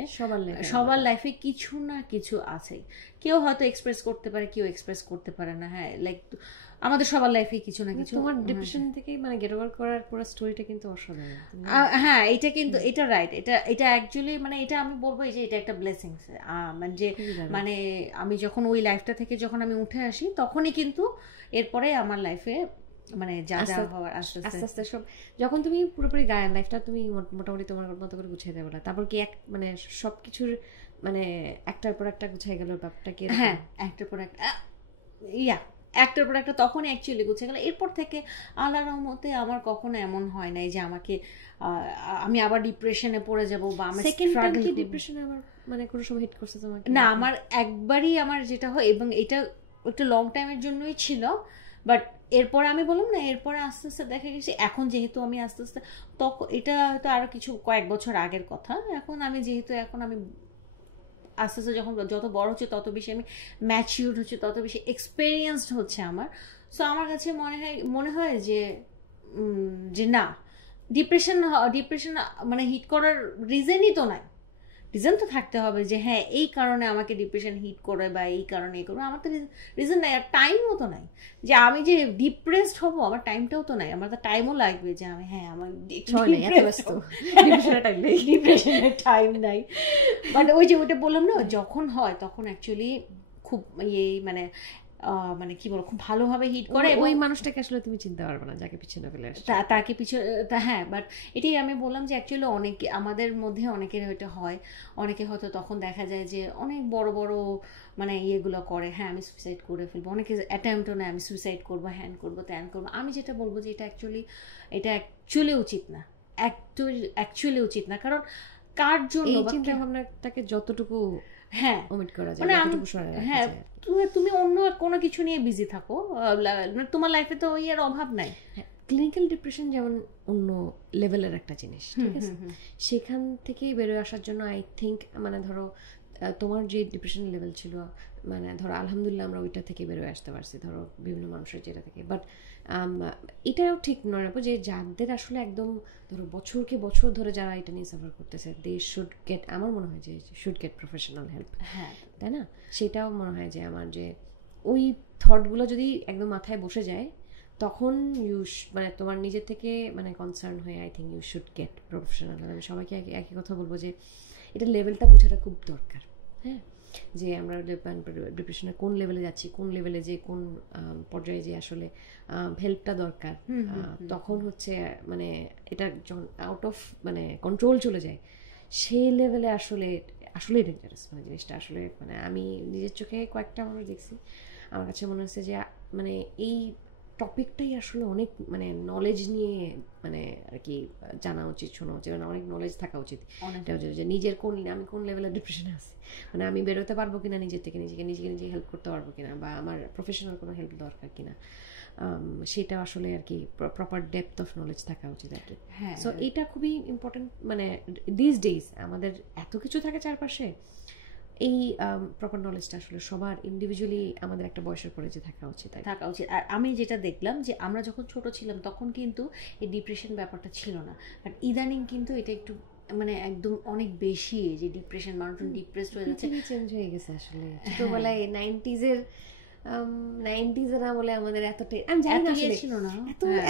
সবার লাইফে কিছু না কিছু আছে। কেউ হয়তো এক্সপ্রেস করতে পারে, কেউ এক্সপ্রেস করতে পারে না। হ্যাঁ, লাইক আমাদের সবার লাইফে কিছু না কিছু। তোমার ডিপ্রেশন থেকে মানে গেট ওভার করার পুরো স্টোরিটা কিন্তু অসাধারণ। হ্যাঁ, এটা কিন্তু এটা রাইট, এটা অ্যাকচুয়ালি মানে এটা আমি বলবো যে এটা একটা ব্লেসিংস। মানে যে মানে আমি যখন ওই লাইফটা থেকে যখন আমি উঠে আসি তখনই কিন্তু এরপরে আমার লাইফে মানে যা যা হওয়ার আস্তে আস্তে সব যখন তুমি পুরোপুরি লাইফটা তুমি মোটামুটি তোমার মতো করে গুছিয়ে দেবো, তারপর কি মানে সবকিছুর মানে একটার পর একটা গুছিয়ে গেল ব্যাপারটা কি? হ্যাঁ, একটার পর একটা একটার পর একটা তখন অ্যাকচুয়ালি গুছিয়ে গেল। এরপর থেকে আল্লাহর রহমতে আমার কখনো এমন হয় নাই যে আমাকে আমি আবার ডিপ্রেশনে পড়ে যাব বা আমি ডিপ্রেশনে আবার মানে কোনো সময় হিট করছে তোমাকে? না, আমার একবারই আমার যেটা হয় এবং এটা একটা লং টাইমের জন্যই ছিল। বাট এরপরে আমি বললাম না, এরপরে আস্তে আস্তে দেখা গেছে এখন যেহেতু আমি আস্তে আস্তে তখন এটা হয়তো আরো কিছু কয়েক বছর আগের কথা। এখন আমি যেহেতু এখন আমি আস্তে আস্তে যখন যত বড় হচ্ছে তত বেশি আমি ম্যাচিউরড হচ্ছে, তত বেশি এক্সপেরিয়েন্সড হচ্ছে আমার। সো আমার কাছে মনে হয় যে না, ডিপ্রেশন মানে হিট করার রিজনই তো নাই। রিজন তো থাকতে হবে যে হ্যাঁ এই কারণে আমাকে ডিপ্রেশন হিট করে বা এই কারণে এই করবে। আমার তো রিজন নাই, আর টাইমও তো নাই যে আমি যে ডিপ্রেসড হবো। আমার টাইমটাও তো নাই, আমার তো টাইমও লাগবে যে আমি হ্যাঁ আমার ডিপ্রেশনের টাইম নাই। বাট ওই যে ওইটা বললাম না, যখন হয় তখন অ্যাকচুয়ালি খুব মানে মানে কি বলবো খুব ভালোভাবে হিট করে। ওই মানুষটাকে আসলে তুমি চিনতে পারবে না যাকে পিছনে ফেলে আসছে, তাকে পিছনে। হ্যাঁ, বাট এটাই আমি বললাম যে অ্যাকচুয়ালি অনেকে আমাদের মধ্যে অনেকের হয়তো হয়, অনেকে হয়তো তখন দেখা যায় যে অনেক বড় বড় মানে ইয়েগুলো করে, হ্যাঁ আমি সুইসাইড করে ফেলবো। অনেকে অ্যাটেম্পটও নেয় আমি সুইসাইড করবো, হ্যান করবো ত্যান করবো। আমি যেটা বলবো যে এটা অ্যাকচুয়ালি উচিত না, অ্যাকচুয়ালি উচিত না। কারণ কার জন্য চিন্তা ভাবনাটাকে যতটুকু হ্যাঁ ওমিট করা যায়, হ্যাঁ তুমি অন্য কোনো কিছু নিয়ে বিজি থাকো, তোমার লাইফে তো ওই এর অভাব নাই। ক্লিনিক্যাল ডিপ্রেশন যেমন অন্য লেভেলের একটা জিনিস, ঠিক আছে? সেখান থেকেই বেরোয় আসার জন্য আই থিঙ্ক মানে ধরো তোমার যে ডিপ্রেশন লেভেল ছিল মানে ধরো আলহামদুলিল্লাহ আমরা ওইটা থেকে বেরোয় আসতে পারছি ধরো বিভিন্ন মানুষের যেটা থেকে। বাট এটাও ঠিক নয় যে যাদের আসলে একদম ধরো বছরকে বছর ধরে যারা এটা নিয়ে সাফার করতেছে দে শুড গেট, আমার মনে হয় যে শুড গেট প্রফেশনাল হেল্প। হ্যাঁ, তাই না? সেটাও মনে হয় যে আমার যে ওই থটগুলো যদি একদম মাথায় বসে যায় তখন মানে তোমার নিজের থেকে মানে কনসার্ন হয়ে I think you should get professional. আমি সবাইকে একই কথা বলবো যে এটা লেভেলটা বোঝাটা খুব দরকার। হ্যাঁ, যে আমরা ডিপ্রেশনের কোন লেভেলে যাচ্ছি, কোন লেভেলে যে কোন পর্যায়ে যে আসলে হেল্পটা দরকার, তখন হচ্ছে মানে এটা যখন আউট অফ মানে কন্ট্রোল চলে যায় সেই লেভেলে আসলে ডেঞ্জারাস মানে জিনিসটা। আসলে মানে আমি নিজের চোখে কয়েকটা মানুষ দেখছি, আমার কাছে মনে হচ্ছে যে মানে এই টপিকটাই আসলে অনেক মানে নলেজ নিয়ে মানে আর কি জানা উচিত, শোনা উচিত, মানে অনেক নলেজ থাকা উচিত যে নিজের আমি কোন লেভেলের ডিপ্রেশনে আছি, মানে আমি বেরোতে পারবো কিনা নিজের থেকে, নিজে হেল্প করতে পারবো কিনা, বা আমার প্রফেশনাল কোনো হেল্প দরকার কিনা, সেটা আসলে আর কি প্রপার ডেপথ অফ নলেজ থাকা উচিত আর কি। সো এটা খুবই ইম্পর্টেন্ট। মানে দিস ডেজ আমাদের এত কিছু থাকে চারপাশে, এই প্রপার নলেজটা আসলে সবার ইন্ডিভিজুয়ালি আমাদের একটা বয়সের পরে যে থাকা উচিত। আর আমি যেটা দেখলাম যে আমরা যখন ছোট ছিলাম তখন কিন্তু এই ডিপ্রেশন ব্যাপারটা ছিল না, বাট ইদানিং কিন্তু এটা একটু মানে একদম অনেক বেশি যে ডিপ্রেশন, মানুষজন ডিপ্রেসড হয়ে যাচ্ছে, চেঞ্জ হয়ে গেছে আসলে। ছোটবেলায় 90s আমলে আমাদের এত আমি জানি না আসলে ছিল না,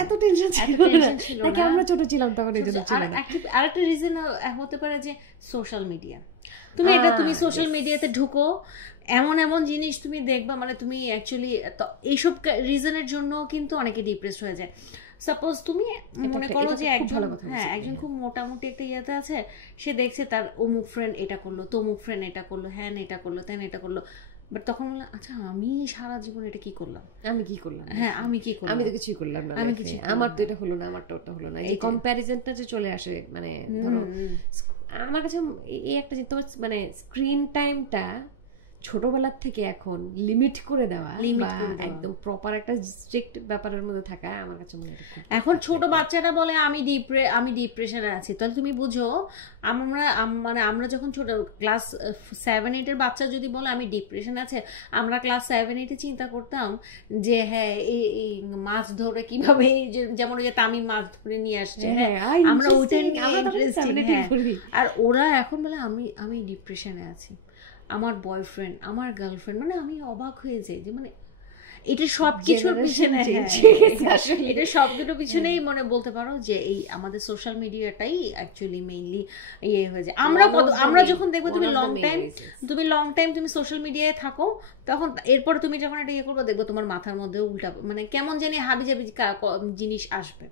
এত টেনশন ছিল নাকি আমরা ছোট ছিলাম তখন এই জন্য ছিল না। আরেকটা রিজন হতে পারে যে সোশ্যাল মিডিয়া। তুমি সোশ্যাল মিডিয়াতে ঢুকো, এমন জিনিস তুমি দেখবা, মানে তুমি অ্যাকচুয়ালি এইসব রিজনের জন্য কিন্তু অনেকে ডিপ্রেসড হয়ে যায়। সাপোজ তুমি মনে করো যে একজন খুব মোটামুটি একটা ইয়েতে আছে, সে দেখছে তার অমুক ফ্রেন্ড এটা করলো, তমুক ফ্রেন্ড এটা করলো, হ্যান এটা করলো, তেন এটা করলো, বাট তখন বললাম আচ্ছা আমি সারা জীবন এটা কি করলাম, আমি কি করলাম, হ্যাঁ আমি কি করলাম, আমি তো কিছুই করলাম না, আমি কিছু আমার তো এটা হলো না, আমারটা ওটা হলো না, এই কম্প্যারিজনটা যে চলে আসে, মানে ধরো আমার কাছে এই একটা যে তোমার মানে স্ক্রিন টাইমটা ছোটবেলার থেকে এখন লিমিট করে দেওয়া, একদম প্রপার একটা স্ট্রিক্ট ব্যাপারের মধ্যে থাকা আমার কাছে মনে হয়। এখন ছোট বাচ্চারা বলে আমি ডিপ্রেশনে আছি, তাহলে তুমি বুঝো আমরা যখন ছোট ক্লাস 7-8 এর বাচ্চা যদি বলে আমি ডিপ্রেশন আছে, আমরা ক্লাস 7-8 চিন্তা করতাম যে হ্যাঁ এই মাছ ধরে কিভাবে, যেমন ওই যে তামিম মাছ ধরে নিয়ে আসছে, আমরা ওইটা নিয়ে, আর ওরা এখন বলে আমি ডিপ্রেশনে আছি, আমার বয়ফ্রেন্ড, আমার গার্লফ্রেন্ড, মানে আমি অবাক হয়ে যাই যে মানে এটা সবকিছুর পিছনে, এটা সবকিছুর পিছনেই মনে বলতে পারো যে এই আমাদের সোশ্যাল মিডিয়াটাই অ্যাকচুয়ালি মেইনলি ইয়ে হয়ে যায়। আমরা যখন দেখবো তুমি লং টাইম তুমি সোশ্যাল মিডিয়ায় থাকো, তখন এরপর তুমি যখন এটা ইয়ে করবো দেখবো তোমার মাথার মধ্যে উল্টা মানে কেমন জানি হাবিজাবি জিনিস আসবে।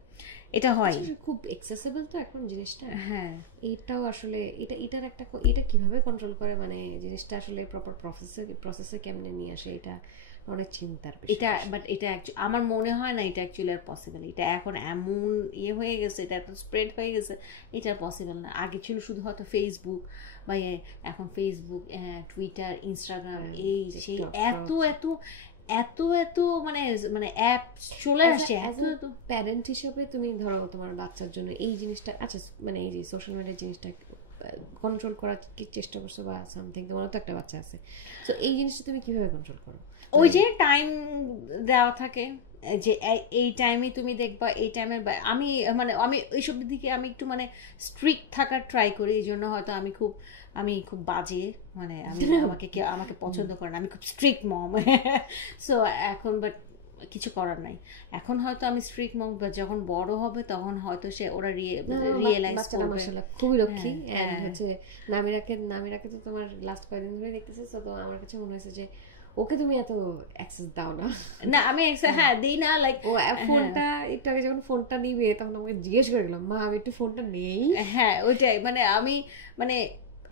এটা হয় খুব এক্সেসিবল তো এখন জিনিসটা। হ্যাঁ, এটাও আসলে এটার একটা, এটা কিভাবে কন্ট্রোল করে, মানে জিনিসটা আসলে প্রপার প্রসেসে কেমনে নিয়ে আসে, এটা অনেক চিন্তার বিষয়। এটা বাট এটা আমার মনে হয় না এটা অ্যাকচুয়ালি আর পসিবল। এটা এখন এমন ইয়ে হয়ে গেছে, এটা এত স্প্রেড হয়ে গেছে, এটা পসিবল না। আগে ছিল শুধু হয়তো ফেসবুক বা এখন ফেসবুক, টুইটার, ইনস্টাগ্রাম, এই সেই এত এত এত এত মানে মানে অ্যাপ চলে আসছে। এত প্যারেন্ট হিসেবে তুমি ধরো তোমার বাচ্চার জন্য এই জিনিসটা, আচ্ছা মানে এই যে সোশ্যাল মিডিয়ার জিনিসটা কন্ট্রোল করার কি চেষ্টা করছো বা সামথিং, তোমারও তো একটা বাচ্চা আছে, তো এই জিনিসটা তুমি কিভাবে কন্ট্রোল করো? ওই যে টাইম দেওয়া থাকে যে এই টাইমে তুমি দেখবা, এই টাইমের আমি এইসব দিকে আমি একটু মানে স্ট্রিক্ট থাকার ট্রাই করি। এই জন্য হয়তো আমি খুব বাজে, মানে আমাকে পছন্দ করে না, আমি খুব স্ট্রিক্ট মম। সো এখন বাট কিছু করার নাই, এখন হয়তো আমি স্ট্রিক্ট মম, বাট যখন বড় হবে তখন হয়তো ওরা রিয়েলাইজ করবে। খুবই লক্ষ্মী। হচ্ছে নামিরাকে তো তোমার লাস্ট কয়েকদিন ধরে দেখতেছি, তো আমার কাছে মনে হয়েছে যে ওকে তুমি এত অ্যাক্সেস দাও না। না আমি দিই না, লাইক ও ফোনটা একটু আগে যখন ফোনটা নিবে তখন আমাকে জিজ্ঞেস করে গেলাম, মা আমি একটু ফোনটা নেই। হ্যাঁ ওইটাই, আমি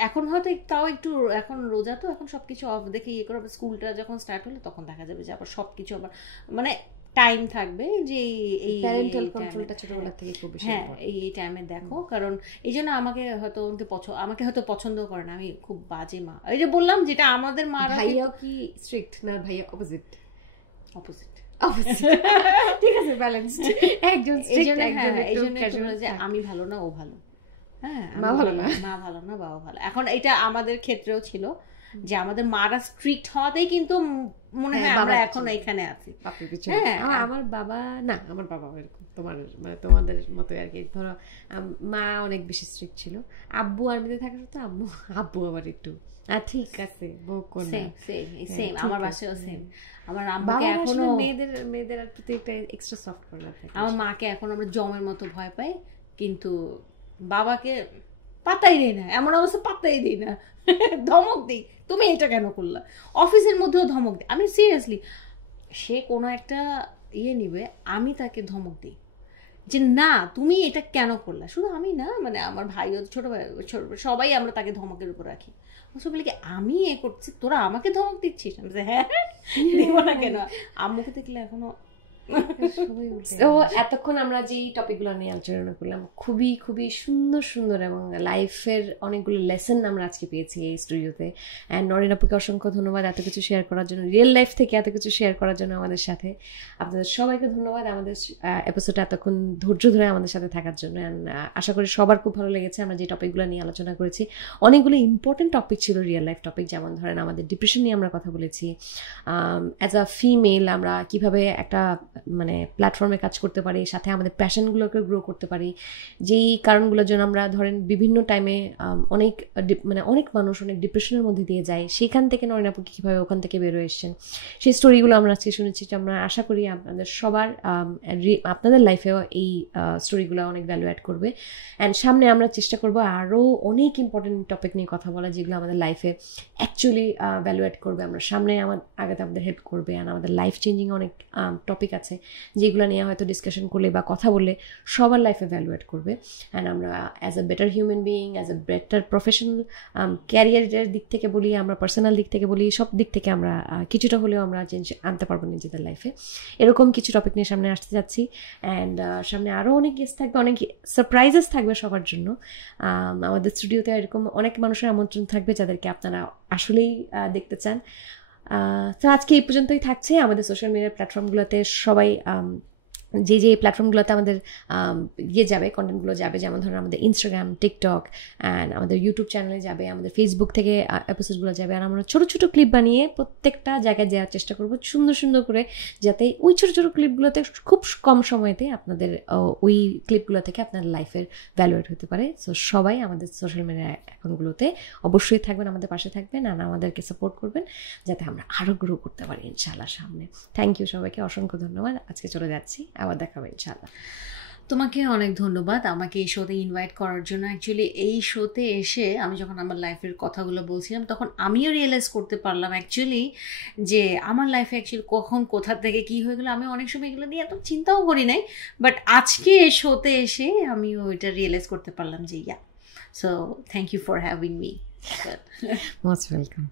এখন হয়তো তাও একটু, এখন রোজা তো এখন সবকিছু অফ দেখে ইয়ে করবে, স্কুলটা যখন স্টার্ট হলো তখন দেখা যাবে যে আবার সবকিছু আবার মানে টাইম থাকবে যে এই প্যারেন্টাল কন্ট্রোলটা ছোটবেলা থেকে খুব বেশি। হ্যাঁ এই টাইমে দেখো, কারণ এই জন্য আমাকে হয়তো পছন্দ করে না, আমি খুব বাজে মা। এই যে বললাম যেটা আমাদের মা। ভাইয়া কি স্ট্রিক্ট না? ভাইয়া অপোজিট ঠিক আছে, ব্যালেন্সড, একজন স্ট্রিক্ট একজন যে আমি ভালো না ও ভালো, হ্যাঁ মা ভালো না বাবা ভালো। এখন এটা আমাদের ক্ষেত্রেও ছিল যে আমাদের মারা স্ট্রিক্ট হওয়াতেই কিন্তু মনে হয় আমরা এখন এখানে আছি। আমার বাবা না, আমার বাবা এরকম তোমাদের মতো আর কি। ধরো মা অনেক বেশি স্ট্রিক্ট ছিল, আব্বু আর্মিতে থাকার তো আব্বু আবার একটু ঠিক আছে সেম, আমার বাসায়ও সেম। আমার আম্মাকে এখনো মেয়েদের প্রতি একটা এক্সট্রা সফট করে রাখে। আমার মাকে এখন আমরা জমের মতো ভয় পাই, কিন্তু বাবাকে পাত্তাই দিই না, এমন অবস্থা পাত্তাই দিই না, ধমক দিই তুমি এটা কেন করলা, অফিসের মধ্যেও ধমক দিই। আমি সিরিয়াসলি, সে কোনো একটা নিবে, আমি তাকে ধমক দিই যে না তুমি এটা কেন করলা। শুধু আমি না, আমার ভাইও, ছোট ভাই, সবাই আমরা তাকে ধমকের উপর রাখি। বলি কি আমি করছি, তোরা আমাকে ধমক দিচ্ছিস? হ্যাঁ দিব না কেন, আম্মুকে দেখলে এখনো। তো এতক্ষণ আমরা যে টপিকগুলো নিয়ে আলোচনা করলাম, খুবই খুবই সুন্দর সুন্দর এবং লাইফের অনেকগুলো লেসন আমরা আজকে পেয়েছি এই স্টুডিওতে। অ্যান্ড নরিন আপুকে অসংখ্য ধন্যবাদ এত কিছু শেয়ার করার জন্য, রিয়েল লাইফ থেকে এত কিছু শেয়ার করার জন্য আমাদের সাথে। আপনাদের সবাইকে ধন্যবাদ আমাদের এপিসোডে এতক্ষণ ধৈর্য ধরে আমাদের সাথে থাকার জন্য। অ্যান্ড আশা করি সবার খুব ভালো লেগেছে আমরা যে টপিকগুলো নিয়ে আলোচনা করেছি। অনেকগুলো ইম্পর্টেন্ট টপিক ছিল, রিয়েল লাইফ টপিক, যেমন ধরেন আমাদের ডিপ্রেশন নিয়ে আমরা কথা বলেছি, অ্যাজ আ ফিমেল আমরা কিভাবে একটা প্ল্যাটফর্মে কাজ করতে পারি, সাথে আমাদের প্যাশনগুলোকে গ্রো করতে পারি, যেই কারণগুলোর জন্য আমরা ধরেন বিভিন্ন টাইমে অনেক মানুষ অনেক ডিপ্রেশনের মধ্যে দিয়ে যায়, সেখান থেকে নরিন আপু কীভাবে ওখান থেকে বেরোয় এসছেন, সেই স্টোরিগুলো আমরা আজকে শুনেছি। আমরা আশা করি আপনাদের সবার আপনাদের লাইফেও এই স্টোরিগুলো অনেক ভ্যালু অ্যাড করবে। অ্যান্ড সামনে আমরা চেষ্টা করবো আরও অনেক ইম্পর্টেন্ট টপিক নিয়ে কথা বলা, যেগুলো আমাদের লাইফে অ্যাকচুয়ালি ভ্যালু অ্যাড করবে। আমরা সামনে আগাতে আমাদের হেল্প করবে। অ্যান্ড আমাদের লাইফ চেঞ্জিং অনেক টপিক আছে যেগুলো নিয়ে হয়তো ডিসকাশন করলে বা কথা বললে সবার লাইফে ভ্যালুয়েট করবে। অ্যান্ড আমরা as a better human being, as a better professional, ক্যারিয়ারের দিক থেকে বলি, আমরা পার্সোনাল দিক থেকে বলি, সব দিক থেকে আমরা কিছুটা হলেও আমরা চেঞ্জ আনতে পারবো নিজেদের লাইফে। এরকম কিছু টপিক নিয়ে সামনে আসতে যাচ্ছি। অ্যান্ড সামনে আরও অনেক গেস্ট থাকবে, অনেক সারপ্রাইজেস থাকবে সবার জন্য। আমাদের স্টুডিওতে এরকম অনেক মানুষের আমন্ত্রণ থাকবে যাদেরকে আপনারা আসলেই দেখতে চান। তো আজকে এই পর্যন্তই থাকছে। আমাদের সোশ্যাল মিডিয়া প্ল্যাটফর্মগুলোতে সবাই যে যে প্ল্যাটফর্মগুলোতে আমাদের যাবে, কন্টেন্টগুলো যাবে, যেমন ধরুন আমাদের ইনস্টাগ্রাম, টিকটক, অ্যান্ড আমাদের ইউটিউব চ্যানেলে যাবে, আমাদের ফেসবুক থেকে এপিসোডগুলো যাবে। আর আমরা ছোটো ছোটো ক্লিপ বানিয়ে প্রত্যেকটা জায়গায় যাওয়ার চেষ্টা করবো সুন্দর সুন্দর করে, যাতে ওই ছোটো ছোটো ক্লিপগুলোতে খুব কম সময়তে আপনাদের ওই ক্লিপগুলো থেকে আপনার লাইফের ভ্যালুয়েট হতে পারে। সো সবাই আমাদের সোশ্যাল মিডিয়া অ্যাকাউন্টগুলোতে অবশ্যই থাকবেন, আমাদের পাশে থাকবেন, আর আমাদেরকে সাপোর্ট করবেন যাতে আমরা আরও গ্রো করতে পারি ইনশাআল্লাহ সামনে। থ্যাংক ইউ সবাইকে, অসংখ্য ধন্যবাদ। আজকে চলে যাচ্ছি, আবার দেখা হবে ইনশাআল্লাহ। তোমাকে অনেক ধন্যবাদ আমাকে এই শোতে ইনভাইট করার জন্য। অ্যাকচুয়ালি এই শোতে এসে আমি যখন আমার লাইফের কথাগুলো বলছিলাম তখন আমিও রিয়েলাইজ করতে পারলাম অ্যাকচুয়ালি যে আমার লাইফে অ্যাকচুয়ালি কখন কোথা থেকে কী হয়ে গেলো আমি অনেক সময় এগুলো নিয়ে এত চিন্তাও করি নাই, বাট আজকে এই শোতে এসে আমিও এটা রিয়েলাইজ করতে পারলাম যে so thank you for having me. Most welcome.